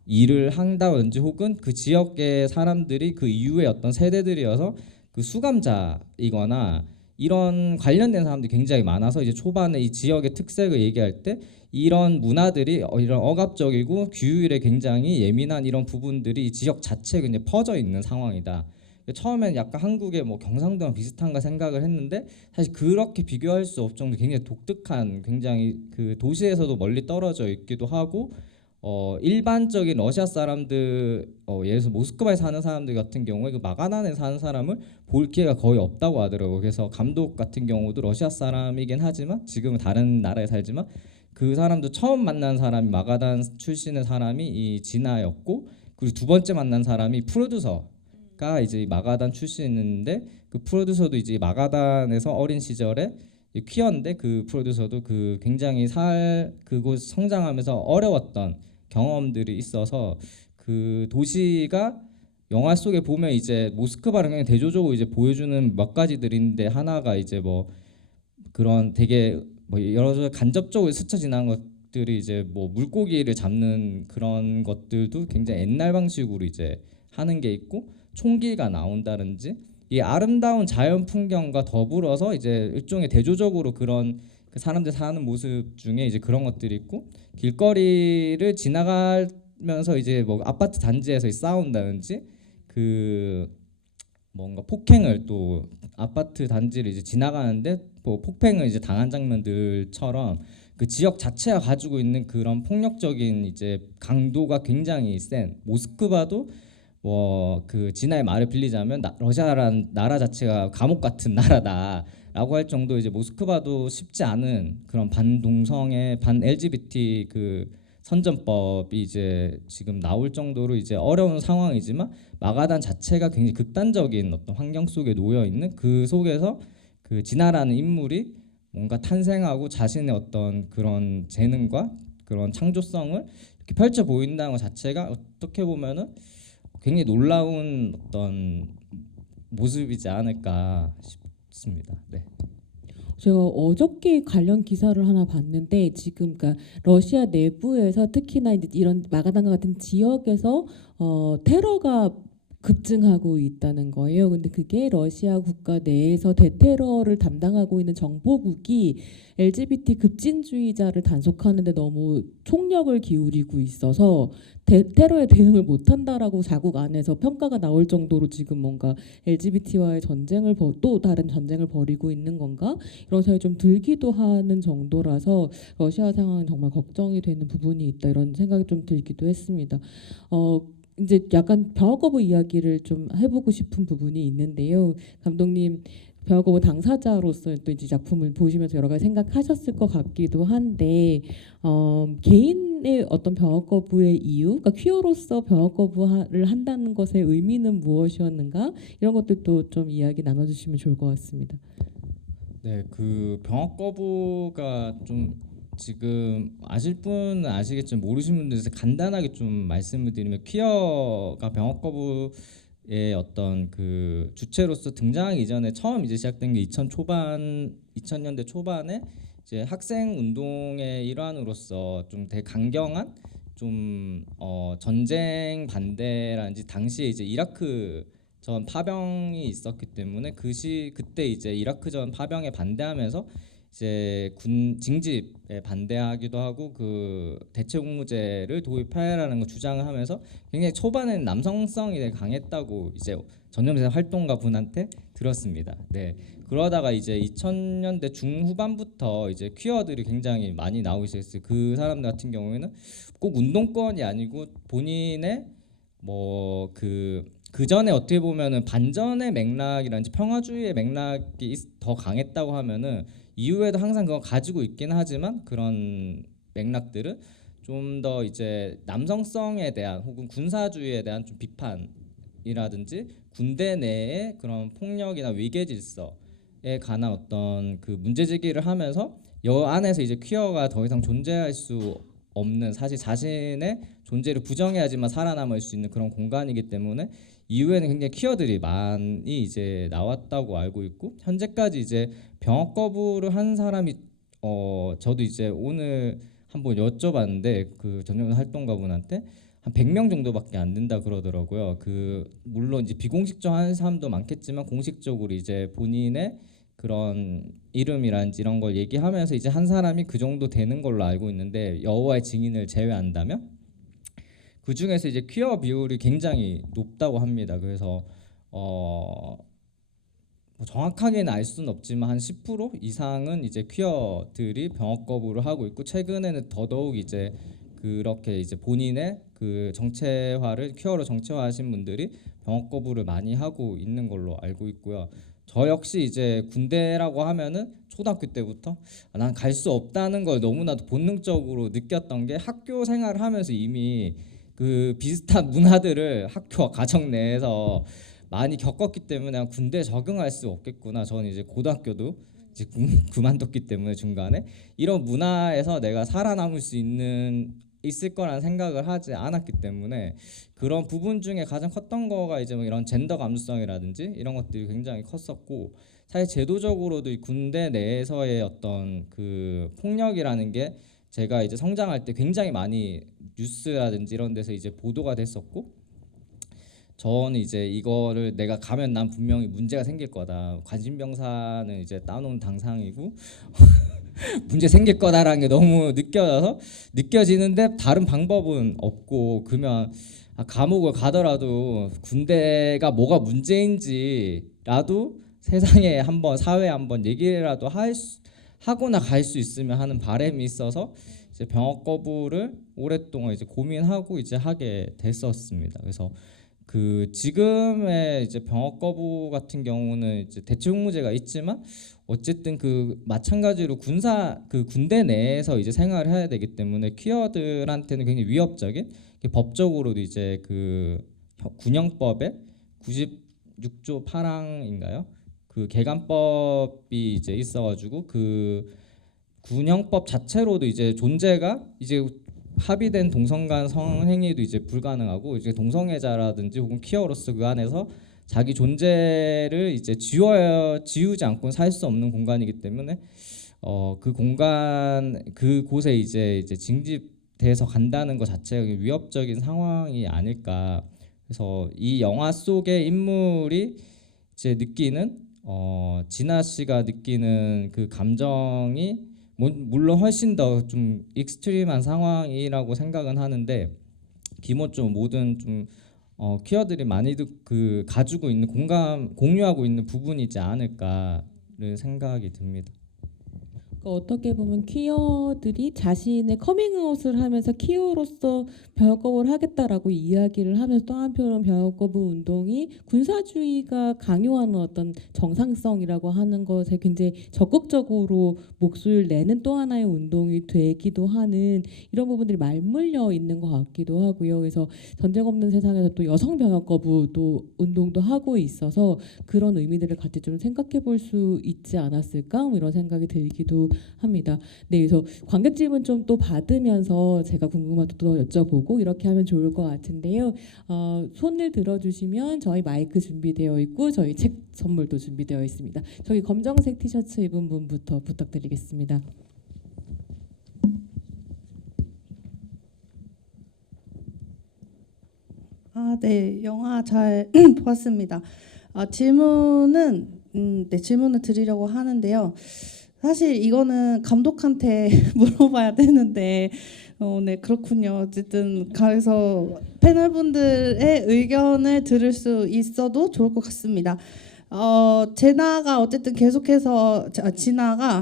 일을 한다든지 혹은 그 지역의 사람들이 그 이후에 어떤 세대들이어서 그 수감자이거나 이런 관련된 사람들이 굉장히 많아서 이제 초반에 이 지역의 특색을 얘기할 때 이런 문화들이 이런 억압적이고 규율에 굉장히 예민한 이런 부분들이 이 지역 자체에 그냥 퍼져 있는 상황이다. 처음엔 약간 한국의 뭐 경상도랑 비슷한가 생각을 했는데 사실 그렇게 비교할 수 없을 정도 굉장히 독특한 굉장히 그 도시에서도 멀리 떨어져 있기도 하고 일반적인 러시아 사람들 예를 들어서 모스크바에 사는 사람들 같은 경우에 그 마가단에 사는 사람을 볼 기회가 거의 없다고 하더라고요. 그래서 감독 같은 경우도 러시아 사람이긴 하지만 지금은 다른 나라에 살지만 그 사람도 처음 만난 사람이 마가단 출신의 사람이 이 진아였고 그리고 두 번째 만난 사람이 프로듀서가 이제 이 마가단 출신인데 그 프로듀서도 이제 마가단에서 어린 시절에 이 퀴어인데 그 프로듀서도 그 굉장히 그곳 성장하면서 어려웠던 경험들이 있어서 그 도시가 영화 속에 보면 이제 모스크바를 그냥 대조적으로 이제 보여주는 몇 가지들인데 하나가 이제 뭐 그런 되게 뭐 여러 간접적으로 스쳐 지나간 것들이 이제 뭐 물고기를 잡는 그런 것들도 굉장히 옛날 방식으로 이제 하는 게 있고 총기가 나온다든지 이 아름다운 자연 풍경과 더불어서 이제 일종의 대조적으로 그런 그 사람들 사는 모습 중에 이제 그런 것들이 있고 길거리를 지나가면서 이제 뭐 아파트 단지에서 싸운다든지 그 뭔가 폭행을 또 아파트 단지를 이제 지나가는데 뭐 폭행을 이제 당한 장면들처럼 그 지역 자체가 가지고 있는 그런 폭력적인 이제 강도가 굉장히 센 모스크바도 뭐 그 진아의 말을 빌리자면 러시아라는 나라 자체가 감옥 같은 나라다라고 할 정도 이제 모스크바도 쉽지 않은 그런 반동성애 반 LGBT 그 선전법이 이제 지금 나올 정도로 이제 어려운 상황이지만 마가단 자체가 굉장히 극단적인 어떤 환경 속에 놓여 있는 그 속에서 그 진아라는 인물이 뭔가 탄생하고 자신의 어떤 그런 재능과 그런 창조성을 이렇게 펼쳐 보인다는 것 자체가 어떻게 보면은 굉장히 놀라운 어떤 모습이지 않을까 싶습니다. 네. 제가 어저께 관련 기사를 하나 봤는데 지금 그러니까 러시아 내부에서 특히나 이제 이런 마가단과 같은 지역에서 테러가 급증하고 있다는 거예요. 근데 그게 러시아 국가 내에서 대테러를 담당하고 있는 정보국이 LGBT 급진주의자를 단속하는데 너무 총력을 기울이고 있어서 테러에 대응을 못한다라고 자국 안에서 평가가 나올 정도로 지금 뭔가 LGBT와의 전쟁을 또 다른 전쟁을 벌이고 있는 건가 이런 생각이 좀 들기도 하는 정도라서 러시아 상황은 정말 걱정이 되는 부분이 있다 이런 생각이 좀 들기도 했습니다. 이제 약간 병역 거부 이야기를 좀 해보고 싶은 부분이 있는데요. 감독님 병역 거부 당사자로서 또 이제 작품을 보시면서 여러 가지 생각하셨을 것 같기도 한데 개인의 어떤 병역 거부의 이유, 그러니까 퀴어로서 병역 거부를 한다는 것의 의미는 무엇이었는가 이런 것들도 좀 이야기 나눠주시면 좋을 것 같습니다. 네, 그 병역 거부가 좀 지금 아실 분은 아시겠지만 모르시는 분들에서 간단하게 좀 말씀을 드리면 퀴어가 병역 거부의 어떤 그 주체로서 등장하기 이전에 처음 이제 시작된 게 2000년대 초반에 이제 학생 운동의 일환으로서 좀 되게 강경한 좀 전쟁 반대라든지 당시에 이제 이라크 전 파병이 있었기 때문에 그때 이제 이라크 전 파병에 반대하면서 이제 군 징집에 반대하기도 하고 그 대체복무제를 도입하라는 거 주장을 하면서 굉장히 초반에는 남성성이 되게 강했다고 이제 전염세 활동가 분한테 들었습니다. 네. 그러다가 이제 2000년대 중후반부터 이제 퀴어들이 굉장히 많이 나오기 시작했어요. 그 사람들 같은 경우에는 꼭 운동권이 아니고 본인의 뭐 그 전에 어떻게 보면은 반전의 맥락이라든지 평화주의의 맥락이 더 강했다고 하면은 이후에도 항상 그거 가지고 있긴 하지만 그런 맥락들은 좀 더 이제 남성성에 대한 혹은 군사주의에 대한 좀 비판이라든지 군대 내의 그런 폭력이나 위계 질서에 관한 어떤 그 문제 제기를 하면서 여 안에서 이제 퀴어가 더 이상 존재할 수 없는 사실 자신의 존재를 부정해야지만 살아남을 수 있는 그런 공간이기 때문에 이후에는 굉장히 퀴어들이 많이 이제 나왔다고 알고 있고 현재까지 이제 병역 거부를 한 사람이 저도 이제 오늘 한번 여쭤봤는데 그 전염 활동가분한테 한 100명 정도밖에 안 된다 그러더라고요. 그 물론 이제 비공식적으로 하는 사람도 많겠지만 공식적으로 이제 본인의 그런 이름이란지 이런 걸 얘기하면서 이제 한 사람이 그 정도 되는 걸로 알고 있는데 여호와의 증인을 제외한다면 그 중에서 이제 퀴어 비율이 굉장히 높다고 합니다. 그래서 뭐 정확하게는 알 수는 없지만 한 10% 이상은 이제 퀴어들이 병역 거부를 하고 있고, 최근에는 더더욱 이제 그렇게 이제 본인의 그 정체화를 퀴어로 정체화하신 분들이 병역 거부를 많이 하고 있는 걸로 알고 있고요. 저 역시 이제 군대라고 하면은 초등학교 때부터 난 갈 수 없다는 걸 너무나도 본능적으로 느꼈던 게, 학교 생활을 하면서 이미 그 비슷한 문화들을 학교와 가정 내에서 많이 겪었기 때문에 군대에 적응할 수 없겠구나. 저는 이제 고등학교도 이제 그만뒀기 때문에 중간에 이런 문화에서 내가 살아남을 수 있을 거라는 생각을 하지 않았기 때문에, 그런 부분 중에 가장 컸던 거가 이제 뭐 이런 젠더 감수성이라든지 이런 것들이 굉장히 컸었고, 사실 제도적으로도 이 군대 내에서의 어떤 그 폭력이라는 게 제가 이제 성장할 때 굉장히 많이 뉴스라든지 이런 데서 이제 보도가 됐었고, 저는 이제 이거를 내가 가면 난 분명히 문제가 생길 거다. 관심병사는 이제 따놓은 당상이고 문제 생길 거다라는 게 너무 느껴지는데 다른 방법은 없고, 그러면 감옥을 가더라도 군대가 뭐가 문제인지라도 세상에 한번, 사회에 한번 얘기라도 하거나 갈 수 있으면 하는 바람이 있어서 이제 병역 거부를 오랫동안 이제 고민하고 이제 하게 됐었습니다. 그래서 그 지금의 이제 병역 거부 같은 경우는 이제 대체복무제가 있지만, 어쨌든 그 마찬가지로 군대 내에서 이제 생활을 해야 되기 때문에 퀴어들한테는 굉장히 위협적인, 법적으로도 이제 그 군형법에 96조 8항인가요? 그 개간법이 이제 있어가지고 그 군형법 자체로도 이제 존재가 이제 합의된 동성 간 성행위도 이제 불가능하고, 이제 동성애자라든지 혹은 퀴어로서 그 안에서 자기 존재를 이제 지우지 않고는 살 수 없는 공간이기 때문에 그곳에 이제 징집돼서 간다는 것 자체가 위협적인 상황이 아닐까. 그래서 이 영화 속의 인물이 이제 느끼는 진아 씨가 느끼는 그 감정이 물론 훨씬 더 좀 익스트림한 상황이라고 생각은 하는데, 기본적으로 모든 좀 퀴어들이 많이들 그 가지고 있는 공유하고 있는 부분이지 않을까를 생각이 듭니다. 어떻게 보면 퀴어들이 자신의 커밍아웃을 하면서 퀴어로서 병역 거부를 하겠다라고 이야기를 하면서, 또 한편으로는 병역 거부 운동이 군사주의가 강요하는 어떤 정상성이라고 하는 것에 굉장히 적극적으로 목소리를 내는 또 하나의 운동이 되기도 하는, 이런 부분들이 맞물려 있는 것 같기도 하고요. 그래서 전쟁 없는 세상에서 또 여성 병역 거부도 운동도 하고 있어서 그런 의미들을 같이 좀 생각해 볼 수 있지 않았을까, 뭐 이런 생각이 들기도 합니다. 네, 그래서 관객 질문 좀 또 받으면서 제가 궁금한 것도 여쭤보고 이렇게 하면 좋을 것 같은데요. 손을 들어주시면 저희 마이크 준비되어 있고 저희 책 선물도 준비되어 있습니다. 저기 검정색 티셔츠 입은 분부터 부탁드리겠습니다. 네, 영화 잘 보았습니다. 질문을 드리려고 하는데요. 사실 이거는 감독한테 물어봐야 되는데, 네, 그렇군요. 어쨌든 그래서 패널분들의 의견을 들을 수 있어도 좋을 것 같습니다. 진아가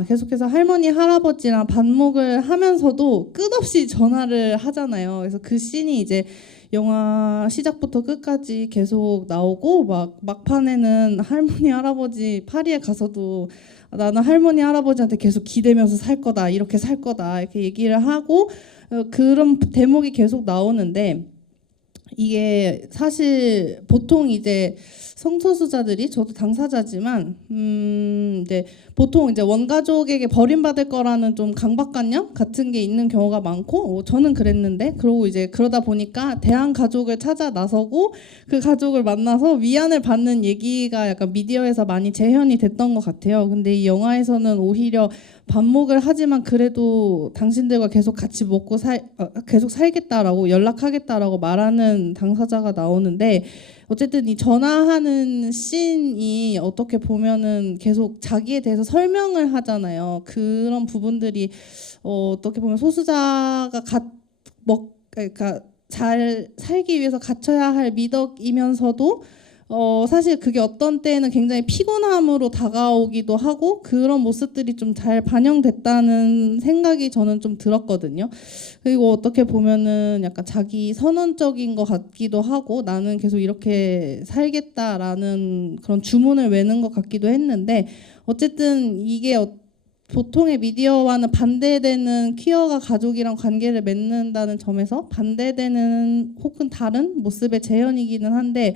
계속해서 할머니 할아버지랑 반목을 하면서도 끝없이 전화를 하잖아요. 그래서 그 씬이 이제 영화 시작부터 끝까지 계속 나오고, 막판에는 할머니 할아버지 파리에 가서도 나는 할머니 할아버지한테 계속 기대면서 살 거다, 이렇게 살 거다, 이렇게 얘기를 하고, 그런 대목이 계속 나오는데, 이게 사실 보통 이제 성소수자들이, 저도 당사자지만 이제 보통 이제 원가족에게 버림받을 거라는 좀 강박관념 같은 게 있는 경우가 많고, 저는 그랬는데, 그러고 이제 그러다 보니까 대한가족을 찾아 나서고 그 가족을 만나서 위안을 받는 얘기가 약간 미디어에서 많이 재현이 됐던 것 같아요. 근데 이 영화에서는 오히려 반목을 하지만 그래도 당신들과 계속 같이 먹고 계속 살겠다라고, 연락하겠다라고 말하는 당사자가 나오는데, 어쨌든 이 전화하는 씬이 어떻게 보면은 계속 자기에 대해서 설명을 하잖아요. 그런 부분들이 어떻게 보면 소수자가 그러니까 잘 살기 위해서 갖춰야 할 미덕이면서도 사실 그게 어떤 때에는 굉장히 피곤함으로 다가오기도 하고 그런 모습들이 좀 잘 반영됐다는 생각이 저는 좀 들었거든요. 그리고 어떻게 보면은 약간 자기 선언적인 것 같기도 하고 나는 계속 이렇게 살겠다라는 그런 주문을 외는 것 같기도 했는데 어쨌든 이게 보통의 미디어와는 반대되는 퀴어가 가족이랑 관계를 맺는다는 점에서 반대되는 혹은 다른 모습의 재현이기는 한데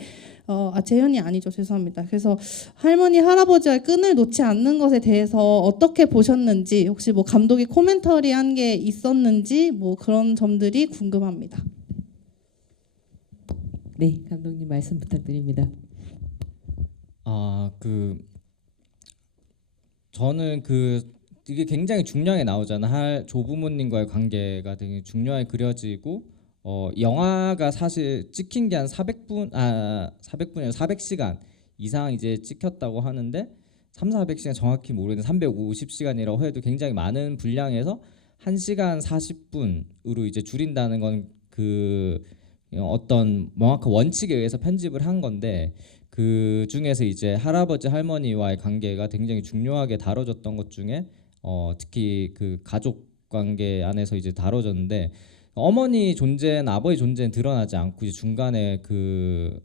재현이 아니죠. 죄송합니다. 그래서 할머니 할아버지와 끈을 놓지 않는 것에 대해서 어떻게 보셨는지 혹시 뭐 감독이 코멘터리 한 게 있었는지 뭐 그런 점들이 궁금합니다. 네, 감독님 말씀 부탁드립니다. 저는 이게 굉장히 중요하게 나오잖아. 조부모님과의 관계가 되게 중요하게 그려지고 영화가 사실 찍힌 게 한 400분이나 400시간 이상 이제 찍혔다고 하는데 400시간 정확히 모르는데 350시간이라고 해도 굉장히 많은 분량에서 1시간 40분으로 이제 줄인다는 건 어떤 명확한 원칙에 의해서 편집을 한 건데 그 중에서 이제 할아버지 할머니와의 관계가 굉장히 중요하게 다뤄졌던 것 중에 특히 그 가족 관계 안에서 이제 다뤄졌는데 어머니 존재나 아버지 존재는 드러나지 않고 이제 중간에 그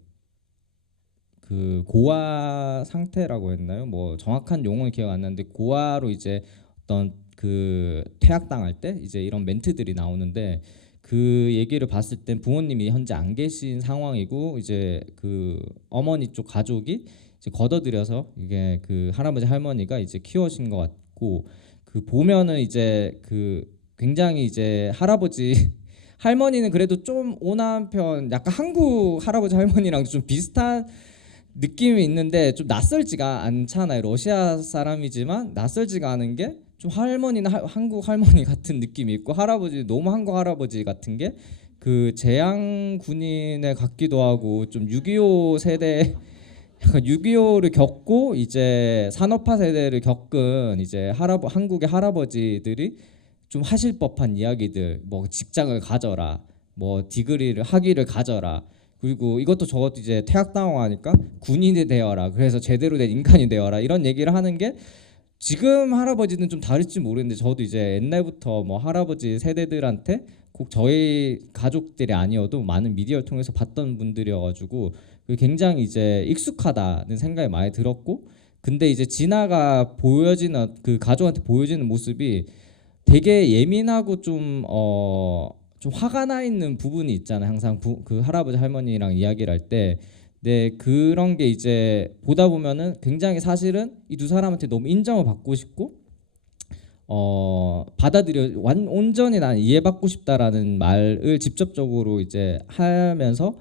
고아 상태라고 했나요? 뭐 정확한 용어는 기억 안 나는데 고아로 이제 어떤 그 퇴학당할 때 이제 이런 멘트들이 나오는데 그 얘기를 봤을 땐 부모님이 현재 안 계신 상황이고 이제 그 어머니 쪽 가족이 이제 걷어들여서 이게 그 할아버지 할머니가 이제 키워신 것 같고 그 보면은 이제 그 굉장히 이제 할아버지 할머니는 그래도 좀 온화한 편 약간 한국 할아버지 할머니랑 좀 비슷한 느낌이 있는데 좀 낯설지가 않잖아요. 러시아 사람이지만 낯설지가 않은 게 좀 할머니는 한국 할머니 같은 느낌이 있고 할아버지 너무 한국 할아버지 같은 게 그 재향 군인에 같기도 하고 좀 6.25 세대 약간 6.25를 겪고 이제 산업화 세대를 겪은 이제 한국의 할아버지들이 좀 하실 법한 이야기들 뭐 직장을 가져라 뭐 디그리를 학위를 가져라 그리고 이것도 저것도 이제 퇴학당하고 하니까 군인이 되어라 그래서 제대로 된 인간이 되어라 이런 얘기를 하는 게 지금 할아버지는 좀 다를지 모르겠는데 저도 이제 옛날부터 뭐 할아버지 세대들한테 꼭 저희 가족들이 아니어도 많은 미디어를 통해서 봤던 분들이어가지고 굉장히 이제 익숙하다는 생각이 많이 들었고 근데 이제 진아가 보여지는 그 가족한테 보여지는 모습이 되게 예민하고 좀 화가 나 있는 부분이 있잖아요. 항상 그 할아버지 할머니랑 이야기를 할 때 네, 그런 게 이제 보다 보면은 굉장히 사실은 이 두 사람한테 너무 인정을 받고 싶고 온전히 난 이해받고 싶다라는 말을 직접적으로 이제 하면서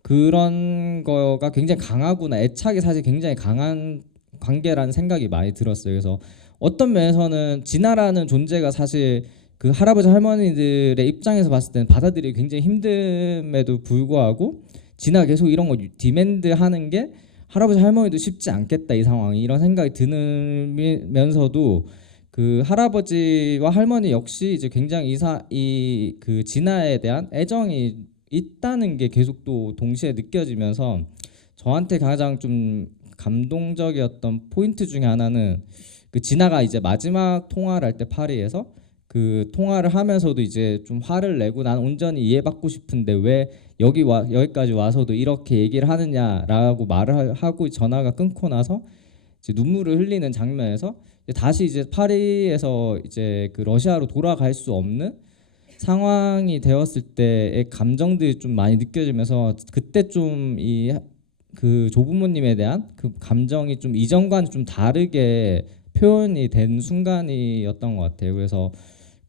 그런 거가 굉장히 강하구나 애착이 사실 굉장히 강한 관계라는 생각이 많이 들었어요. 그래서 어떤 면에서는 진아라는 존재가 사실 그 할아버지 할머니들의 입장에서 봤을 때는 받아들이기 굉장히 힘듦에도 불구하고 진아가 계속 이런 거 디맨드하는 게 할아버지 할머니도 쉽지 않겠다 이 상황이 이런 생각이 드면서도 그 할아버지와 할머니 역시 이제 굉장히 그 진아에 대한 애정이 있다는 게 계속 또 동시에 느껴지면서 저한테 가장 좀 감동적이었던 포인트 중에 하나는 그 진아가 이제 마지막 통화를 할 때 파리에서 그 통화를 하면서도 이제 좀 화를 내고 난 온전히 이해받고 싶은데 왜 여기까지 와서도 이렇게 얘기를 하느냐라고 말을 하고 전화가 끊고 나서 이제 눈물을 흘리는 장면에서 다시 이제 파리에서 이제 그 러시아로 돌아갈 수 없는 상황이 되었을 때의 감정들이 좀 많이 느껴지면서 그때 좀 그 조부모님에 대한 그 감정이 좀 이전과는 좀 다르게 표현이 된 순간이었던 것 같아요. 그래서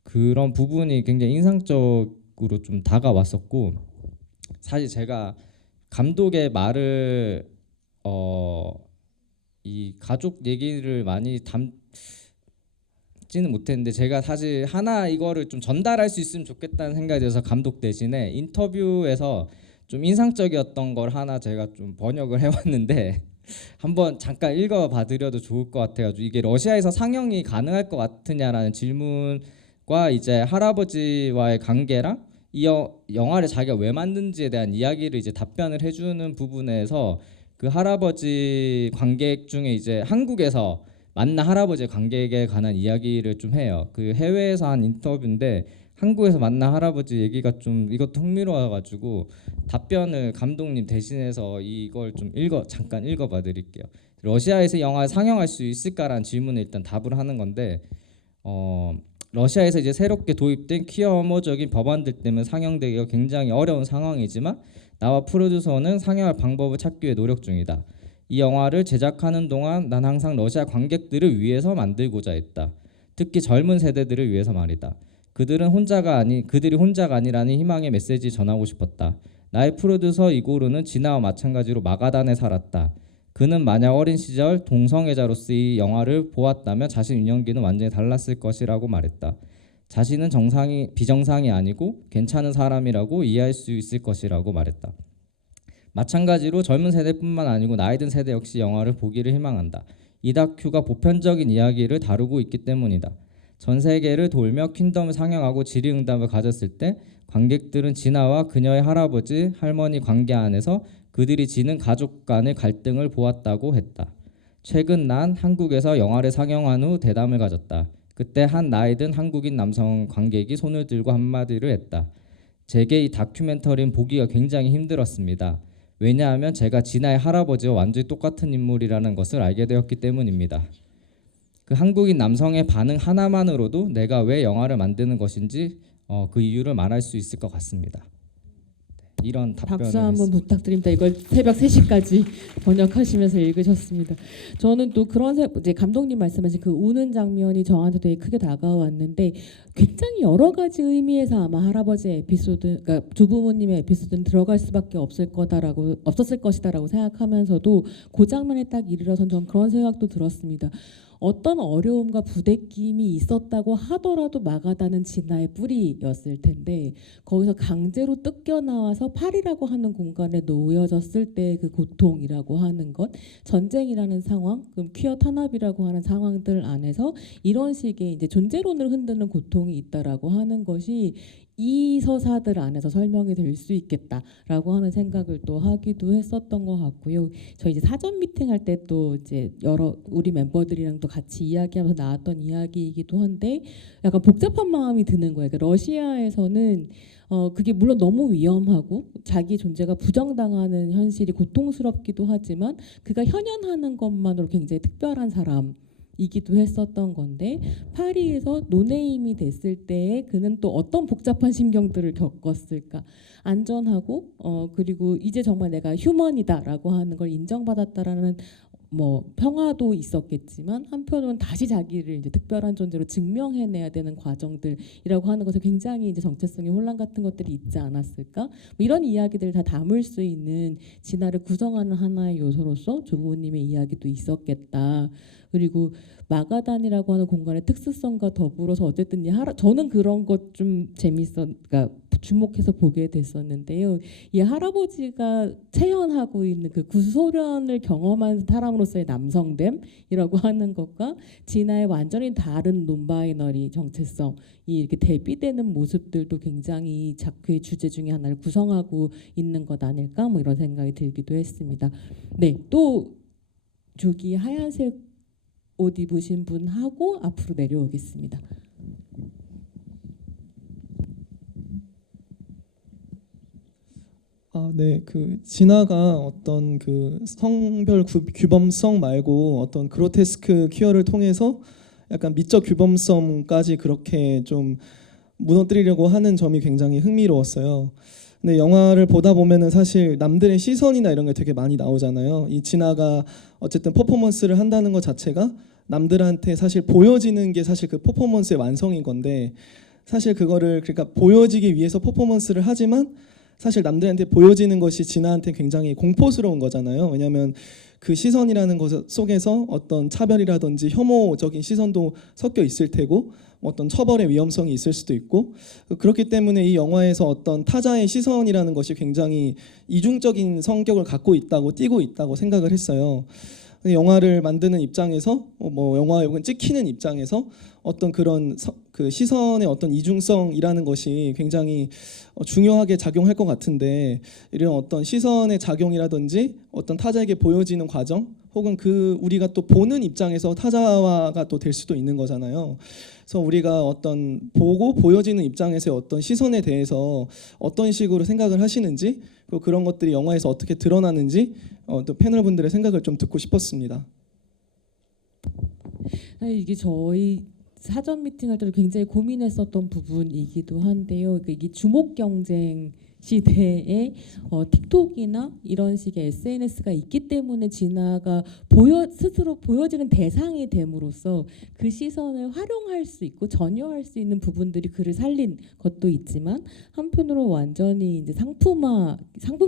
그런 부분이 굉장히 인상적으로 좀 다가왔었고 사실 제가 감독의 말을 이 가족 얘기를 많이 담지는 못했는데 제가 사실 하나 이거를 좀 전달할 수 있으면 좋겠다는 생각이 들어서 감독 대신에 인터뷰에서 좀 인상적이었던 걸 하나 제가 좀 번역을 해왔는데 한번 잠깐 읽어봐 드려도 좋을 것 같아가지고 이게 러시아에서 상영이 가능할 것 같으냐라는 질문과 이제 할아버지와의 관계랑 이 영화를 자기가 왜 만든지에 대한 이야기를 이제 답변을 해주는 부분에서 그 할아버지 관객 중에 이제 한국에서 만난 할아버지 관객에 관한 이야기를 좀 해요. 그 해외에서 한 인터뷰인데 한국에서 만난 할아버지 얘기가 좀 이것도 흥미로워가지고 답변을 감독님 대신해서 이걸 좀 잠깐 읽어봐 드릴게요. 러시아에서 영화 상영할 수 있을까라는 질문에 일단 답을 하는 건데 러시아에서 이제 새롭게 도입된 퀴어 혐오적인 법안들 때문에 상영되기가 굉장히 어려운 상황이지만 나와 프로듀서는 상영할 방법을 찾기 위해 노력 중이다. 이 영화를 제작하는 동안 난 항상 러시아 관객들을 위해서 만들고자 했다. 특히 젊은 세대들을 위해서 말이다. 그들이 혼자가 아니라는 희망의 메시지 전하고 싶었다. 나의 프로듀서 이고르는 진아와 마찬가지로 마가단에 살았다. 그는 만약 어린 시절 동성애자로서 이 영화를 보았다면 자신 유년기는 완전히 달랐을 것이라고 말했다. 자신은 비정상이 아니고 괜찮은 사람이라고 이해할 수 있을 것이라고 말했다. 마찬가지로 젊은 세대뿐만 아니고 나이 든 세대 역시 영화를 보기를 희망한다. 이 다큐가 보편적인 이야기를 다루고 있기 때문이다. 전 세계를 돌며 퀸덤을 상영하고 질의응답을 가졌을 때 관객들은 진아와 그녀의 할아버지, 할머니 관계 안에서 그들이 지닌 가족 간의 갈등을 보았다고 했다. 최근 난 한국에서 영화를 상영한 후 대담을 가졌다. 그때 한 나이 든 한국인 남성 관객이 손을 들고 한마디를 했다. 제게 이 다큐멘터리는 보기가 굉장히 힘들었습니다. 왜냐하면 제가 진아의 할아버지와 완전히 똑같은 인물이라는 것을 알게 되었기 때문입니다. 그 한국인 남성의 반응 하나만으로도 내가 왜 영화를 만드는 것인지 그 이유를 말할 수 있을 것 같습니다. 이런 답변을 박수 한번 했습니다. 부탁드립니다. 이걸 새벽 3시까지 번역하시면서 읽으셨습니다. 저는 또 그런 이제 감독님 말씀하신 그 우는 장면이 저한테 되게 크게 다가왔는데 굉장히 여러 가지 의미에서 아마 할아버지의 에피소드, 그러니까 조부모님의 에피소드는 들어갈 수밖에 없었을 것이다라고 생각하면서도 그 장면에 딱 이르러선 전 그런 생각도 들었습니다. 어떤 어려움과 부대낌이 있었다고 하더라도 마가다는 진아의 뿌리였을 텐데 거기서 강제로 뜯겨나와서 파리라고 하는 공간에 놓여졌을 때 그 고통이라고 하는 것, 전쟁이라는 상황, 그럼 퀴어 탄압이라고 하는 상황들 안에서 이런 식의 이제 존재론을 흔드는 고통이 있다라고 하는 것이 이 서사들 안에서 설명이 될 수 있겠다라고 하는 생각을 또 하기도 했었던 것 같고요. 저희 이제 사전 미팅 할 때 또 이제 여러 우리 멤버들이랑 또 같이 이야기하면서 나왔던 이야기이기도 한데 약간 복잡한 마음이 드는 거예요. 그러니까 러시아에서는 그게 물론 너무 위험하고 자기 존재가 부정당하는 현실이 고통스럽기도 하지만 그가 현현하는 것만으로 굉장히 특별한 사람. 이기도 했었던 건데 파리에서 노네임이 됐을 때에 그는 또 어떤 복잡한 심경들을 겪었을까. 안전하고 그리고 이제 정말 내가 휴먼이다라고 하는 걸 인정받았다라는 뭐 평화도 있었겠지만 한편으로는 다시 자기를 이제 특별한 존재로 증명해내야 되는 과정들이라고 하는 것에 굉장히 이제 정체성의 혼란 같은 것들이 있지 않았을까? 뭐 이런 이야기들을 다 담을 수 있는 진화를 구성하는 하나의 요소로서 조부모님의 이야기도 있었겠다. 그리고 마가단이라고 하는 공간의 특수성과 더불어서 어쨌든 저는 그런 것 좀 그러니까 주목해서 보게 됐었는데요. 이 할아버지가 체현하고 있는 그 구소련을 경험한 사람으로서의 남성됨이라고 하는 것과 진아의 완전히 다른 논바이너리 정체성이 이렇게 대비되는 모습들도 굉장히 작품의 주제 중에 하나를 구성하고 있는 것 아닐까 뭐 이런 생각이 들기도 했습니다. 네, 또 저기 하얀색 옷 입으신 분 하고 앞으로 내려오겠습니다. 네, 그 진아가 어떤 그 성별 규범성 말고 어떤 그로테스크 퀴어를 통해서 약간 미적 규범성까지 그렇게 좀 무너뜨리려고 하는 점이 굉장히 흥미로웠어요. 근데 영화를 보다 보면은 사실 남들의 시선이나 이런 게 되게 많이 나오잖아요. 이 진아가 어쨌든 퍼포먼스를 한다는 것 자체가 남들한테 사실 보여지는 게 사실 그 퍼포먼스의 완성인 건데 사실 그거를 그러니까 보여지기 위해서 퍼포먼스를 하지만 사실 남들한테 보여지는 것이 진아한테 굉장히 공포스러운 거잖아요. 왜냐하면 그 시선이라는 것 속에서 어떤 차별이라든지 혐오적인 시선도 섞여 있을 테고 어떤 처벌의 위험성이 있을 수도 있고 그렇기 때문에 이 영화에서 어떤 타자의 시선이라는 것이 굉장히 이중적인 성격을 갖고 있다고 띄고 있다고 생각을 했어요. 영화를 만드는 입장에서 뭐 영화에 찍히는 입장에서 어떤 그런 그 시선의 어떤 이중성이라는 것이 굉장히 중요하게 작용할 것 같은데 이런 어떤 시선의 작용이라든지 어떤 타자에게 보여지는 과정 혹은 그 우리가 또 보는 입장에서 타자화가 또 될 수도 있는 거잖아요. 그래서 우리가 어떤 보고 보여지는 입장에서의 어떤 시선에 대해서 어떤 식으로 생각을 하시는지 그리고 그런 것들이 영화에서 어떻게 드러나는지 또 패널분들의 생각을 좀 듣고 싶었습니다. 이게 저희 사전 미팅할 때도 굉장히 고민했었던 부분이기도 한데요. 이게 주목 경쟁 시대에 틱톡이나 이런 식의 SNS가 있기 때문에 진화가 스스로 보여지는 대상이 됨으로써 그 시선을 활용할 수 있고 전혀할 수 있는 부분들이 그를 살린 것도 있지만 한편으로 완전히 이제 상품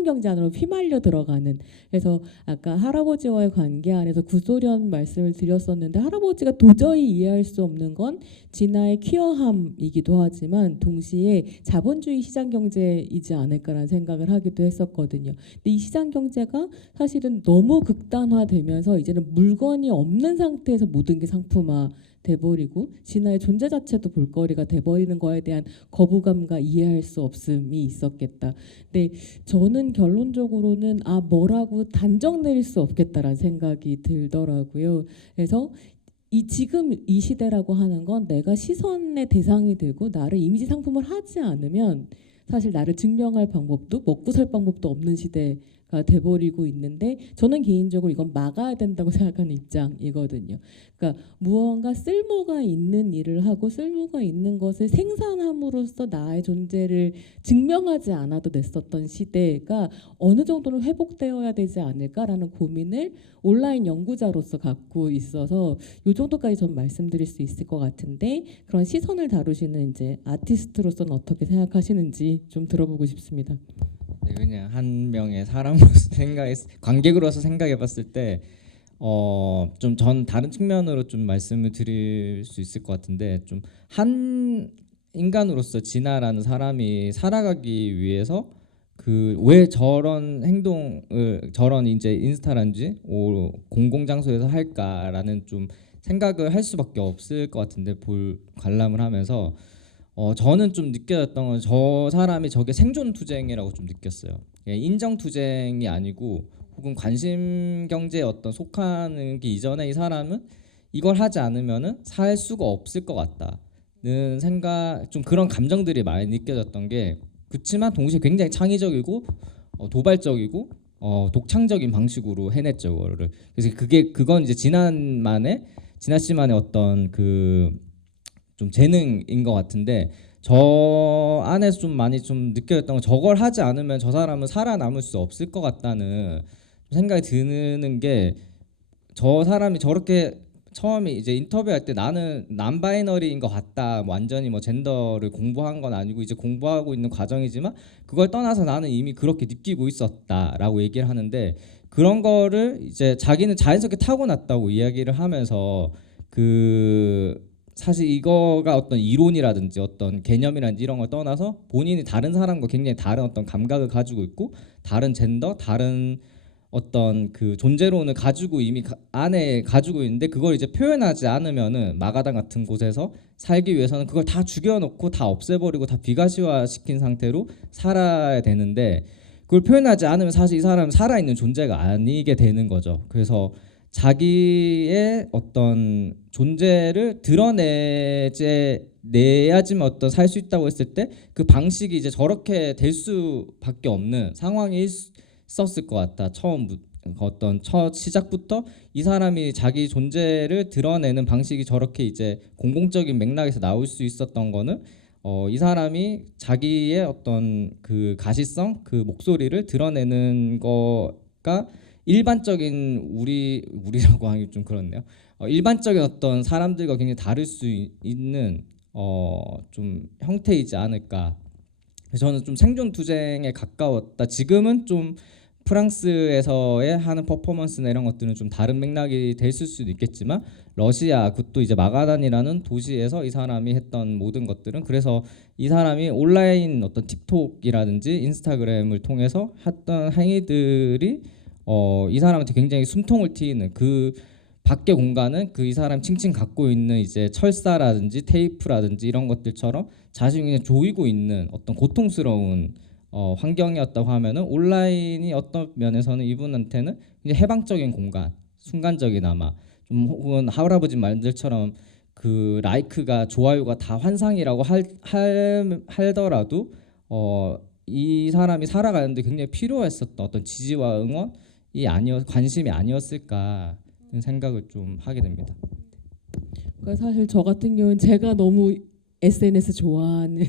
경제 안으로 휘말려 들어가는. 그래서 아까 할아버지와의 관계 안에서 구소련 말씀을 드렸었는데 할아버지가 도저히 이해할 수 없는 건 진화의 퀴어함이기도 하지만 동시에 자본주의 시장 경제이지 않을까라는 생각을 하기도 했었거든요. 근데 이 시장 경제가 사실은 너무 극단화되면서 이제는 물건이 없는 상태에서 모든 게 상품화 돼버리고 진화의 존재 자체도 볼거리가 돼버리는 거에 대한 거부감과 이해할 수 없음이 있었겠다. 근데 저는 결론적으로는 뭐라고 단정 내릴 수 없겠다라는 생각이 들더라고요. 그래서 지금 이 시대라고 하는 건 내가 시선의 대상이 되고 나를 이미지 상품을 하지 않으면 사실 나를 증명할 방법도 먹고 살 방법도 없는 시대가 돼버리고 있는데 저는 개인적으로 이건 막아야 된다고 생각하는 입장이거든요. 그러니까 무언가 쓸모가 있는 일을 하고 쓸모가 있는 것을 생산함으로써 나의 존재를 증명하지 않아도 됐었던 시대가 어느 정도는 회복되어야 되지 않을까라는 고민을 온라인 연구자로서 갖고 있어서 이 정도까지 전 말씀드릴 수 있을 것 같은데 그런 시선을 다루시는 이제 아티스트로서는 어떻게 생각하시는지 좀 들어보고 싶습니다. 네, 그냥 한 명의 사람으로서 관객으로서 생각해봤을 때 좀 전 다른 측면으로 좀 말씀을 드릴 수 있을 것 같은데 좀 한 인간으로서 진아라는 사람이 살아가기 위해서 그 왜 저런 행동을 저런 이제 인스타란지 공공장소에서 할까라는 좀 생각을 할 수밖에 없을 것 같은데 관람을 하면서 저는 좀 느껴졌던 건 저 사람이 저게 생존 투쟁이라고 좀 느꼈어요. 인정 투쟁이 아니고 혹은 관심 경제에 어떤 속하는 게 이전에 이 사람은 이걸 하지 않으면은 살 수가 없을 것 같다는 생각, 좀 그런 감정들이 많이 느껴졌던 게 그렇지만 동시에 굉장히 창의적이고 도발적이고 독창적인 방식으로 해냈죠 그거를. 그래서 그건 이제 진아 씨만의 어떤 그 좀 재능인 것 같은데 저 안에서 좀 많이 좀 느껴졌던 건 저걸 하지 않으면 저 사람은 살아남을 수 없을 것 같다는 생각이 드는 게 저 사람이 저렇게 처음에 이제 인터뷰할 때 나는 난바이너리인 것 같다 완전히 뭐 젠더를 공부한 건 아니고 이제 공부하고 있는 과정이지만 그걸 떠나서 나는 이미 그렇게 느끼고 있었다라고 얘기를 하는데 그런 거를 이제 자기는 자연스럽게 타고났다고 이야기를 하면서 사실 이거가 어떤 이론이라든지 어떤 개념이라든지 이런 걸 떠나서 본인이 다른 사람과 굉장히 다른 어떤 감각을 가지고 있고 다른 젠더, 다른 어떤 그 존재론을 가지고 이미 안에 가지고 있는데 그걸 이제 표현하지 않으면은 마가당 같은 곳에서 살기 위해서는 그걸 다 죽여놓고 다 없애버리고 다 비가시화시킨 상태로 살아야 되는데 그걸 표현하지 않으면 사실 이 사람은 살아있는 존재가 아니게 되는 거죠. 그래서 자기의 어떤 존재를 내야지만 어떤 살 수 있다고 했을 때 그 방식이 이제 저렇게 될 수밖에 없는 상황이 있었을 것 같다. 어떤 첫 시작부터 이 사람이 자기 존재를 드러내는 방식이 저렇게 이제 공공적인 맥락에서 나올 수 있었던 거는 이 사람이 자기의 어떤 그 가시성, 그 목소리를 드러내는 거가 일반적인 우리라고 하기 좀 그렇네요. 일반적인 어떤 사람들과 굉장히 다를 수 있는 좀 형태이지 않을까. 그래서 저는 좀 생존 투쟁에 가까웠다. 지금은 좀 프랑스에서의 하는 퍼포먼스나 이런 것들은 좀 다른 맥락이 됐을 수도 있겠지만 러시아 그것도 이제 마가단이라는 도시에서 이 사람이 했던 모든 것들은 그래서 이 사람이 온라인 어떤 틱톡이라든지 인스타그램을 통해서 했던 행위들이 이 사람한테 굉장히 숨통을 트이는 밖의 공간은 그 이 사람 칭칭 갖고 있는 이제 철사라든지 테이프라든지 이런 것들처럼 자신이 그냥 조이고 있는 어떤 고통스러운 환경이었다고 하면은 온라인이 어떤 면에서는 이분한테는 이제 해방적인 공간, 순간적이나마 좀 혹은 할아버지 말들처럼 그 라이크가 좋아요가 다 환상이라고 하더라도 이 사람이 살아가는데 굉장히 필요했었던 어떤 지지와 응원이 관심이 아니었을까 하는 생각을 좀 하게 됩니다. 그러니까 사실 저 같은 경우는 제가 너무 SNS 좋아하는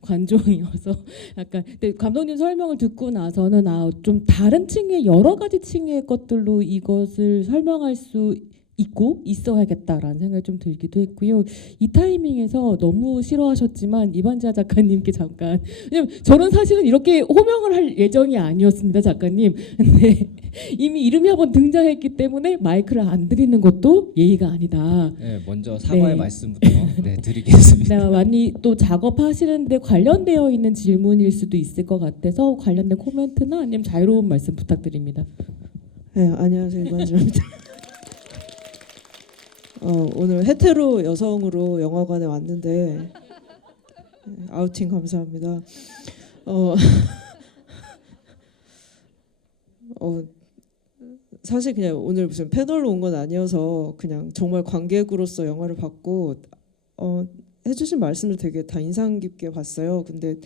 관종이어서 약간 근데 감독님 설명을 듣고 나서는 좀 다른 층의 여러 가지 층의 것들로 이것을 설명할 수 있고 있어야겠다라는 생각이 좀 들기도 했고요. 이 타이밍에서 너무 싫어하셨지만 이반자 작가님께 잠깐, 왜냐면 저는 사실은 이렇게 호명을 할 예정이 아니었습니다, 작가님. 근데 이미 이름이 한번 등장했기 때문에 마이크를 안 드리는 것도 예의가 아니다. 네, 먼저 사과의 네. 말씀부터 드리겠습니다. 많이 또 작업하시는데 관련되어 있는 질문일 수도 있을 것 같아서 관련된 코멘트나 아니면 자유로운 말씀 부탁드립니다. 네, 안녕하세요. 이관주입니다. 오늘 헤테로 여성으로 영화관에 왔는데 아우팅 감사합니다. 사실 그냥 오늘 무슨 패널로 온 건 아니어서 그냥 정말 관객으로서 영화를 봤고 해주신 말씀을 되게 다 인상 깊게 봤어요. 근데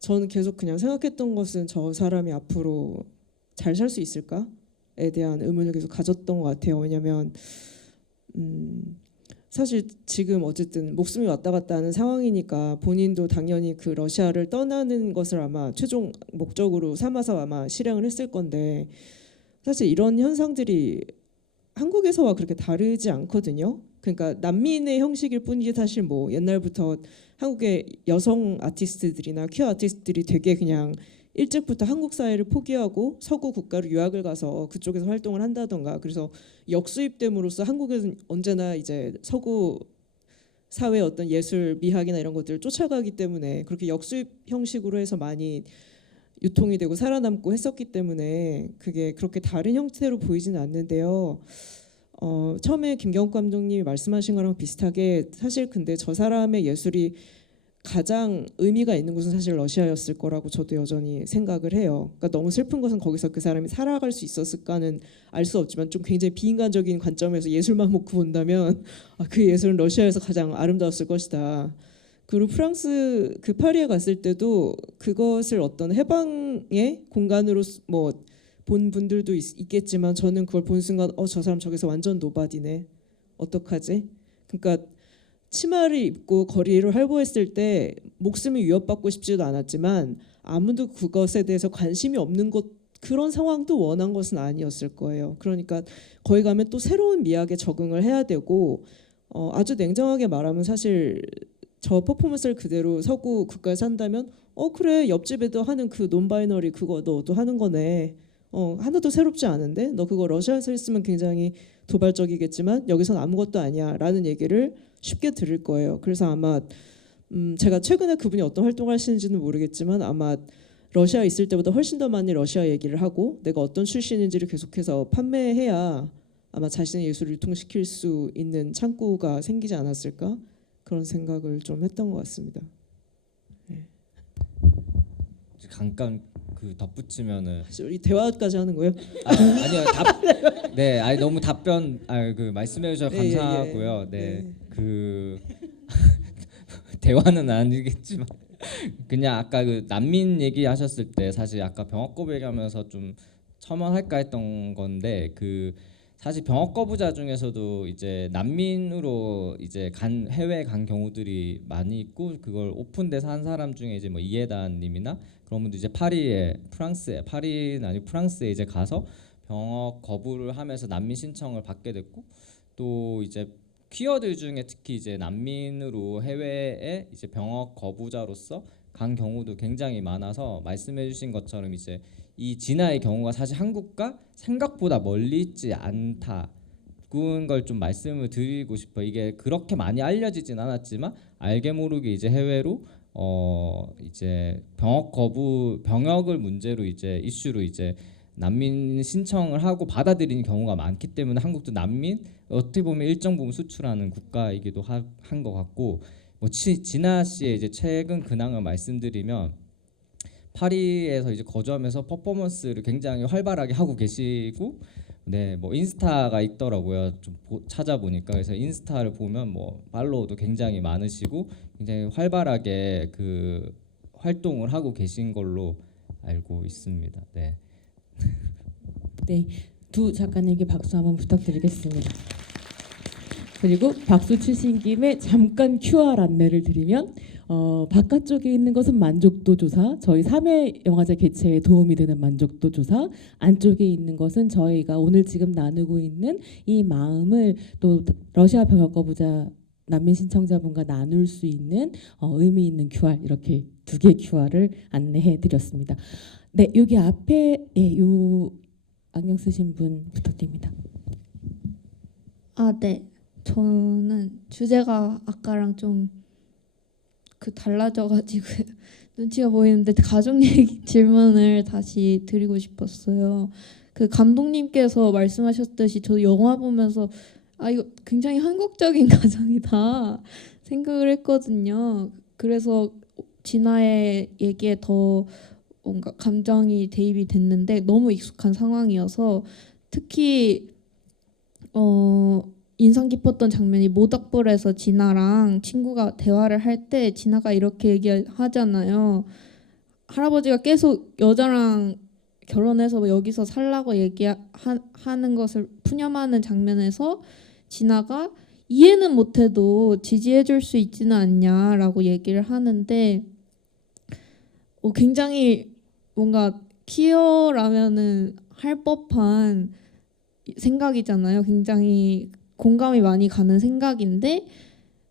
저는 계속 그냥 생각했던 것은 저 사람이 앞으로 잘 살 수 있을까에 대한 의문을 계속 가졌던 것 같아요. 왜냐하면 사실 지금 어쨌든 목숨이 왔다 갔다 하는 상황이니까 본인도 당연히 그 러시아를 떠나는 것을 아마 최종 목적으로 삼아서 아마 실행을 했을 건데 사실 이런 현상들이 한국에서와 그렇게 다르지 않거든요. 그러니까 난민의 형식일 뿐이지 사실 뭐 옛날부터 한국의 여성 아티스트들이나 퀴어 아티스트들이 되게 그냥 일찍부터 한국 사회를 포기하고 서구 국가로 유학을 가서 그쪽에서 활동을 한다던가 그래서 역수입됨으로써 한국에서는 언제나 이제 서구 사회의 어떤 예술, 미학이나 이런 것들을 쫓아가기 때문에 그렇게 역수입 형식으로 해서 많이 유통이 되고 살아남고 했었기 때문에 그게 그렇게 다른 형태로 보이지는 않는데요. 처음에 김경욱 감독님이 말씀하신 거랑 비슷하게 사실 근데 저 사람의 예술이 가장 의미가 있는 곳은 사실 러시아였을 거라고 저도 여전히 생각을 해요. 그러니까 너무 슬픈 것은 거기서 그 사람이 살아갈 수 있었을까는 알 수 없지만 좀 굉장히 비인간적인 관점에서 예술만 놓고 본다면 그 예술은 러시아에서 가장 아름다웠을 것이다. 그리고 프랑스 그 파리에 갔을 때도 그것을 어떤 해방의 공간으로 뭐 본 분들도 있겠지만 저는 그걸 본 순간 저 사람 저기서 완전 노바디네. 어떡하지? 그러니까 치마를 입고 거리를 활보했을 때 목숨이 위협받고 싶지도 않았지만 아무도 그것에 대해서 관심이 없는 것 그런 상황도 원한 것은 아니었을 거예요. 그러니까 거기 가면 또 새로운 미학에 적응을 해야 되고 아주 냉정하게 말하면 사실 저 퍼포먼스를 그대로 서구 국가에 산다면 그래 옆집에도 하는 그 논바이너리 그거 너도 하는 거네. 하나도 새롭지 않은데 너 그거 러시아에서 했으면 굉장히 도발적이겠지만 여기선 아무것도 아니야 라는 얘기를 쉽게 들을 거예요. 그래서 아마 제가 최근에 그분이 어떤 활동을 하시는지는 모르겠지만 아마 러시아에 있을 때보다 훨씬 더 많이 러시아 얘기를 하고 내가 어떤 출신인지를 계속해서 판매해야 아마 자신의 예술을 유통시킬 수 있는 창구가 생기지 않았을까 그런 생각을 좀 했던 것 같습니다. 잠깐 그 덧붙이면은 우리 대화까지 하는 거예요? 아니요 네 아니 너무 답변 그 말씀해 주셔서 네, 감사하고요. 예. 네 그 대화는 아니겠지만 그냥 아까 그 난민 얘기하셨을 때 사실 아까 병역거부 얘기하면서 좀 첨언할까 했던 건데 그 사실 병역거부자 중에서도 이제 난민으로 이제 해외 간 경우들이 많이 있고 그걸 오픈돼서 한 사람 중에 이제 뭐 이해단님이나 그런 분들 이제 파리는 아니고 프랑스에 이제 가서 병역 거부를 하면서 난민 신청을 받게 됐고 또 이제 퀴어들 중에 특히 이제 난민으로 해외에 이제 병역 거부자로서 간 경우도 굉장히 많아서 말씀해주신 것처럼 이제 이 진아의 경우가 사실 한국과 생각보다 멀리 있지 않다. 그런 걸 좀 말씀을 드리고 싶어. 이게 그렇게 많이 알려지진 않았지만 알게 모르게 이제 해외로 이제 병역을 문제로 이제 이슈로 이제 난민 신청을 하고 받아들이는 경우가 많기 때문에 한국도 난민 어떻게 보면 일정 부분 수출하는 국가이기도 한 것 같고 뭐 진아 씨의 이제 최근 근황을 말씀드리면 파리에서 이제 거주하면서 퍼포먼스를 굉장히 활발하게 하고 계시고 네, 뭐 인스타가 있더라고요. 좀 찾아보니까 그래서 인스타를 보면 뭐 팔로워도 굉장히 많으시고 굉장히 활발하게 그 활동을 하고 계신 걸로 알고 있습니다. 네. 네, 두 작가님께 박수 한번 부탁드리겠습니다. 그리고 박수 치신 김에 잠깐 QR 안내를 드리면 바깥쪽에 있는 것은 만족도 조사, 저희 3회 영화제 개최에 도움이 되는 만족도 조사, 안쪽에 있는 것은 저희가 오늘 지금 나누고 있는 이 마음을 또 러시아 병역 거부자 난민 신청자분과 나눌 수 있는 의미 있는 QR 이렇게 두 개 QR을 안내해 드렸습니다. 네, 여기 앞에 요 안경 쓰신 분 부탁드립니다. 아, 네. 저는 주제가 아까랑 좀 달라져가지고 눈치가 보이는데 가족 얘기 질문을 다시 드리고 싶었어요. 그 감독님께서 말씀하셨듯이 저도 영화 보면서 아 이거 굉장히 한국적인 가정이다 생각을 했거든요. 그래서 진아의 얘기에 더 뭔가 감정이 대입이 됐는데 너무 익숙한 상황이어서 특히 인상 깊었던 장면이 모닥불에서 진아랑 친구가 대화를 할 때 진아가 이렇게 얘기하잖아요. 할아버지가 계속 여자랑 결혼해서 여기서 살라고 얘기하는 것을 푸념하는 장면에서 진아가 이해는 못해도 지지해줄 수 있지는 않냐라고 얘기를 하는데 굉장히 뭔가 키어라면은 할 법한 생각이잖아요. 굉장히 공감이 많이 가는 생각인데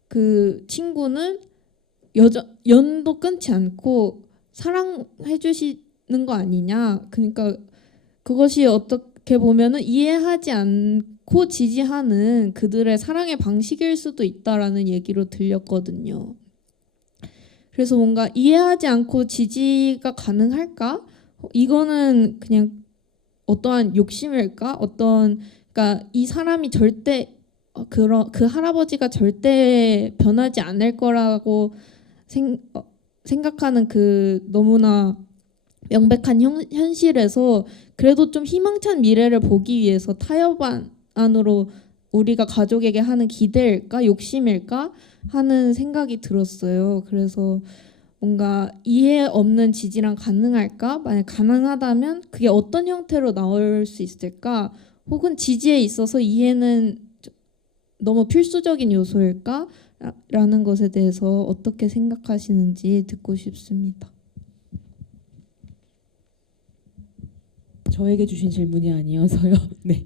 그 친구는 연도 끊지 않고 사랑해 주시는 거 아니냐. 그러니까 그것이 어떻게 보면은 이해하지 않고 지지하는 그들의 사랑의 방식일 수도 있다라는 얘기로 들렸거든요. 그래서 뭔가 이해하지 않고 지지가 가능할까? 이거는 그냥 어떠한 욕심일까? 그러니까 이 사람이 절대 그 할아버지가 절대 변하지 않을 거라고 생각하는 그 너무나 명백한 현실에서 그래도 좀 희망찬 미래를 보기 위해서 타협 안으로 우리가 가족에게 하는 기대일까? 욕심일까? 하는 생각이 들었어요. 그래서 뭔가 이해 없는 지지랑 가능할까? 만약 가능하다면 그게 어떤 형태로 나올 수 있을까? 혹은 지지에 있어서 이해는 너무 필수적인 요소일까? 라는 것에 대해서 어떻게 생각하시는지 듣고 싶습니다. 저에게 주신 질문이 아니어서요. 네.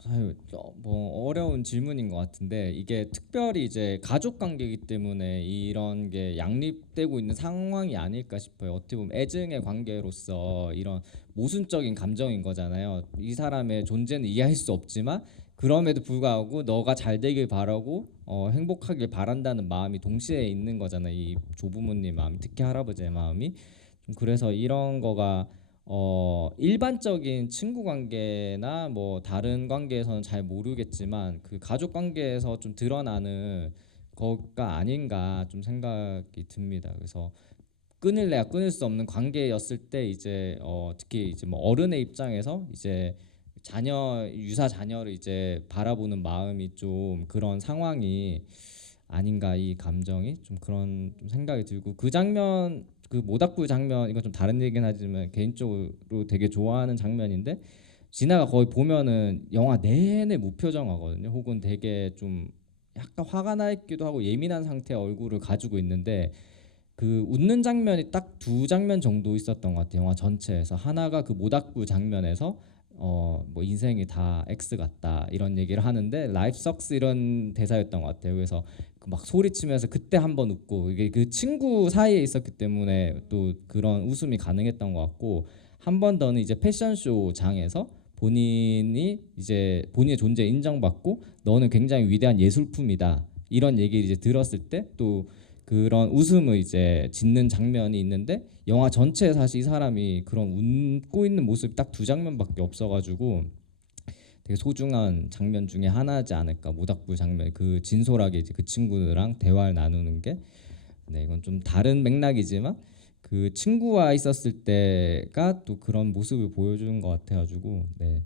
사실 뭐 어려운 질문인 것 같은데 이게 특별히 이제 가족 관계이기 때문에 이런 게 양립되고 있는 상황이 아닐까 싶어요. 어떻게 보면 애증의 관계로서 이런 모순적인 감정인 거잖아요. 이 사람의 존재는 이해할 수 없지만 그럼에도 불구하고 너가 잘 되길 바라고 행복하길 바란다는 마음이 동시에 있는 거잖아요. 이 조부모님 마음, 특히 할아버지의 마음이. 그래서 이런 거가 일반적인 친구 관계나 뭐 다른 관계에서는 잘 모르겠지만 그 가족 관계에서 좀 드러나는 거가 아닌가 좀 생각이 듭니다. 그래서 끊을래야 끊을 수 없는 관계였을 때 이제 특히 이제 뭐 어른의 입장에서 이제 유사 자녀를 이제 바라보는 마음이 좀 그런 상황이 아닌가, 이 감정이 좀 그런 좀 생각이 들고, 그 장면, 그 모닥불 장면, 이건 좀 다른 얘기긴 하지만 개인적으로 되게 좋아하는 장면인데, 진아가 거의 보면은 영화 내내 무표정하거든요. 혹은 되게 좀 약간 화가 나 있기도 하고 예민한 상태의 얼굴을 가지고 있는데, 그 웃는 장면이 딱 두 장면 정도 있었던 것 같아요. 영화 전체에서. 하나가 그 모닥불 장면에서 뭐 인생이 다 X 같다 이런 얘기를 하는데 Life sucks 이런 대사였던 것 같아요. 그래서 막 소리치면서 그때 한번 웃고, 이게 그 친구 사이에 있었기 때문에 또 그런 웃음이 가능했던 것 같고, 한 번 더는 이제 패션쇼 장에서 본인이 이제 본인의 존재 인정받고 너는 굉장히 위대한 예술품이다 이런 얘기를 이제 들었을 때 또 그런 웃음을 이제 짓는 장면이 있는데 영화 전체에 사실 이 사람이 그런 웃고 있는 모습이 딱 2장면밖에 없어가지고 되게 소중한 장면 중에 하나지 않을까. 모닥불 장면, 그 진솔하게 이제 그 친구랑 대화를 나누는 게, 네, 이건 좀 다른 맥락이지만 그 친구와 있었을 때가 또 그런 모습을 보여주는 것 같아가지고, 네.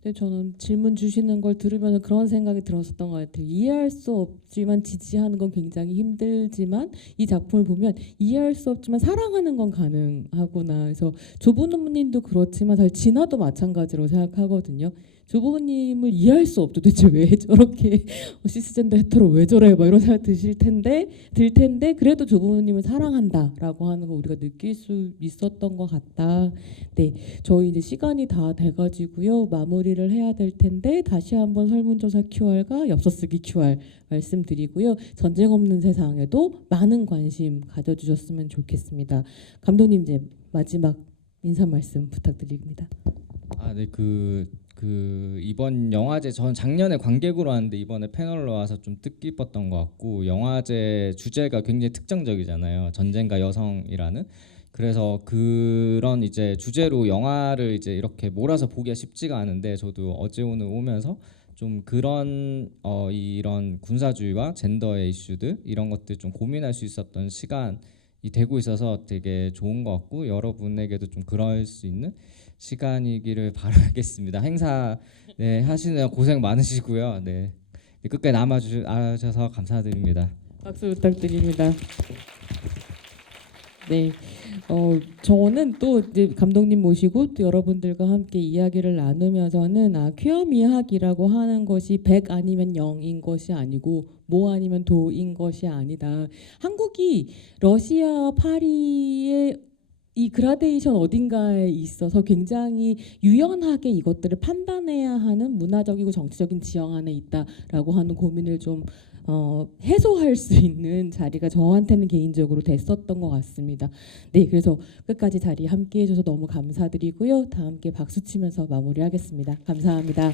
근데 저는 질문 주시는 걸 들으면 그런 생각이 들었었던 것 같아요. 이해할 수 없지만 지지하는 건 굉장히 힘들지만 이 작품을 보면 이해할 수 없지만 사랑하는 건 가능하구나. 그래서 조부모님도 그렇지만 사실 진아도 마찬가지로 생각하거든요. 조부모님을 이해할 수 없죠. 도대체 왜 저렇게 시스젠더 헤테로 왜 저래? 막 이런 생각 들 텐데 그래도 조부모님을 사랑한다라고 하는 거 우리가 느낄 수 있었던 것 같다. 네, 저희 이제 시간이 다 돼가지고요 마무리를 해야 될 텐데 다시 한번 설문조사 QR과 엽서쓰기 QR 말씀드리고요. 전쟁 없는 세상에도 많은 관심 가져주셨으면 좋겠습니다. 감독님 이제 마지막 인사 말씀 부탁드립니다. 아, 네, 이번 영화제 전 작년에 관객으로 왔는데 이번에 패널로 와서 좀 뜻깊었던 것 같고, 영화제 주제가 굉장히 특정적이잖아요. 전쟁과 여성이라는. 그래서 그런 이제 주제로 영화를 이제 이렇게 몰아서 보기가 쉽지가 않은데, 저도 어제 오늘 오면서 좀 그런 이런 군사주의와 젠더의 이슈들 이런 것들 좀 고민할 수 있었던 시간이 되고 있어서 되게 좋은 것 같고, 여러분에게도 좀 그럴 수 있는 시간이기를 바라겠습니다. 행사 네, 하시느라 고생 많으시고요. 네, 끝까지 남아주셔서 감사드립니다. 박수 부탁드립니다. 네, 저는 또 이제 감독님 모시고 또 여러분들과 함께 이야기를 나누면서는 퀴어 미학이라고 하는 것이 100 아니면 0인 것이 아니고 모 아니면 도인 것이 아니다. 한국이 러시아 파리의 이 그라데이션 어딘가에 있어서 굉장히 유연하게 이것들을 판단해야 하는 문화적이고 정치적인 지형 안에 있다라고 하는 고민을 좀 해소할 수 있는 자리가 저한테는 개인적으로 됐었던 것 같습니다. 네, 그래서 끝까지 자리 함께 해줘서 너무 감사드리고요. 다 함께 박수 치면서 마무리하겠습니다. 감사합니다.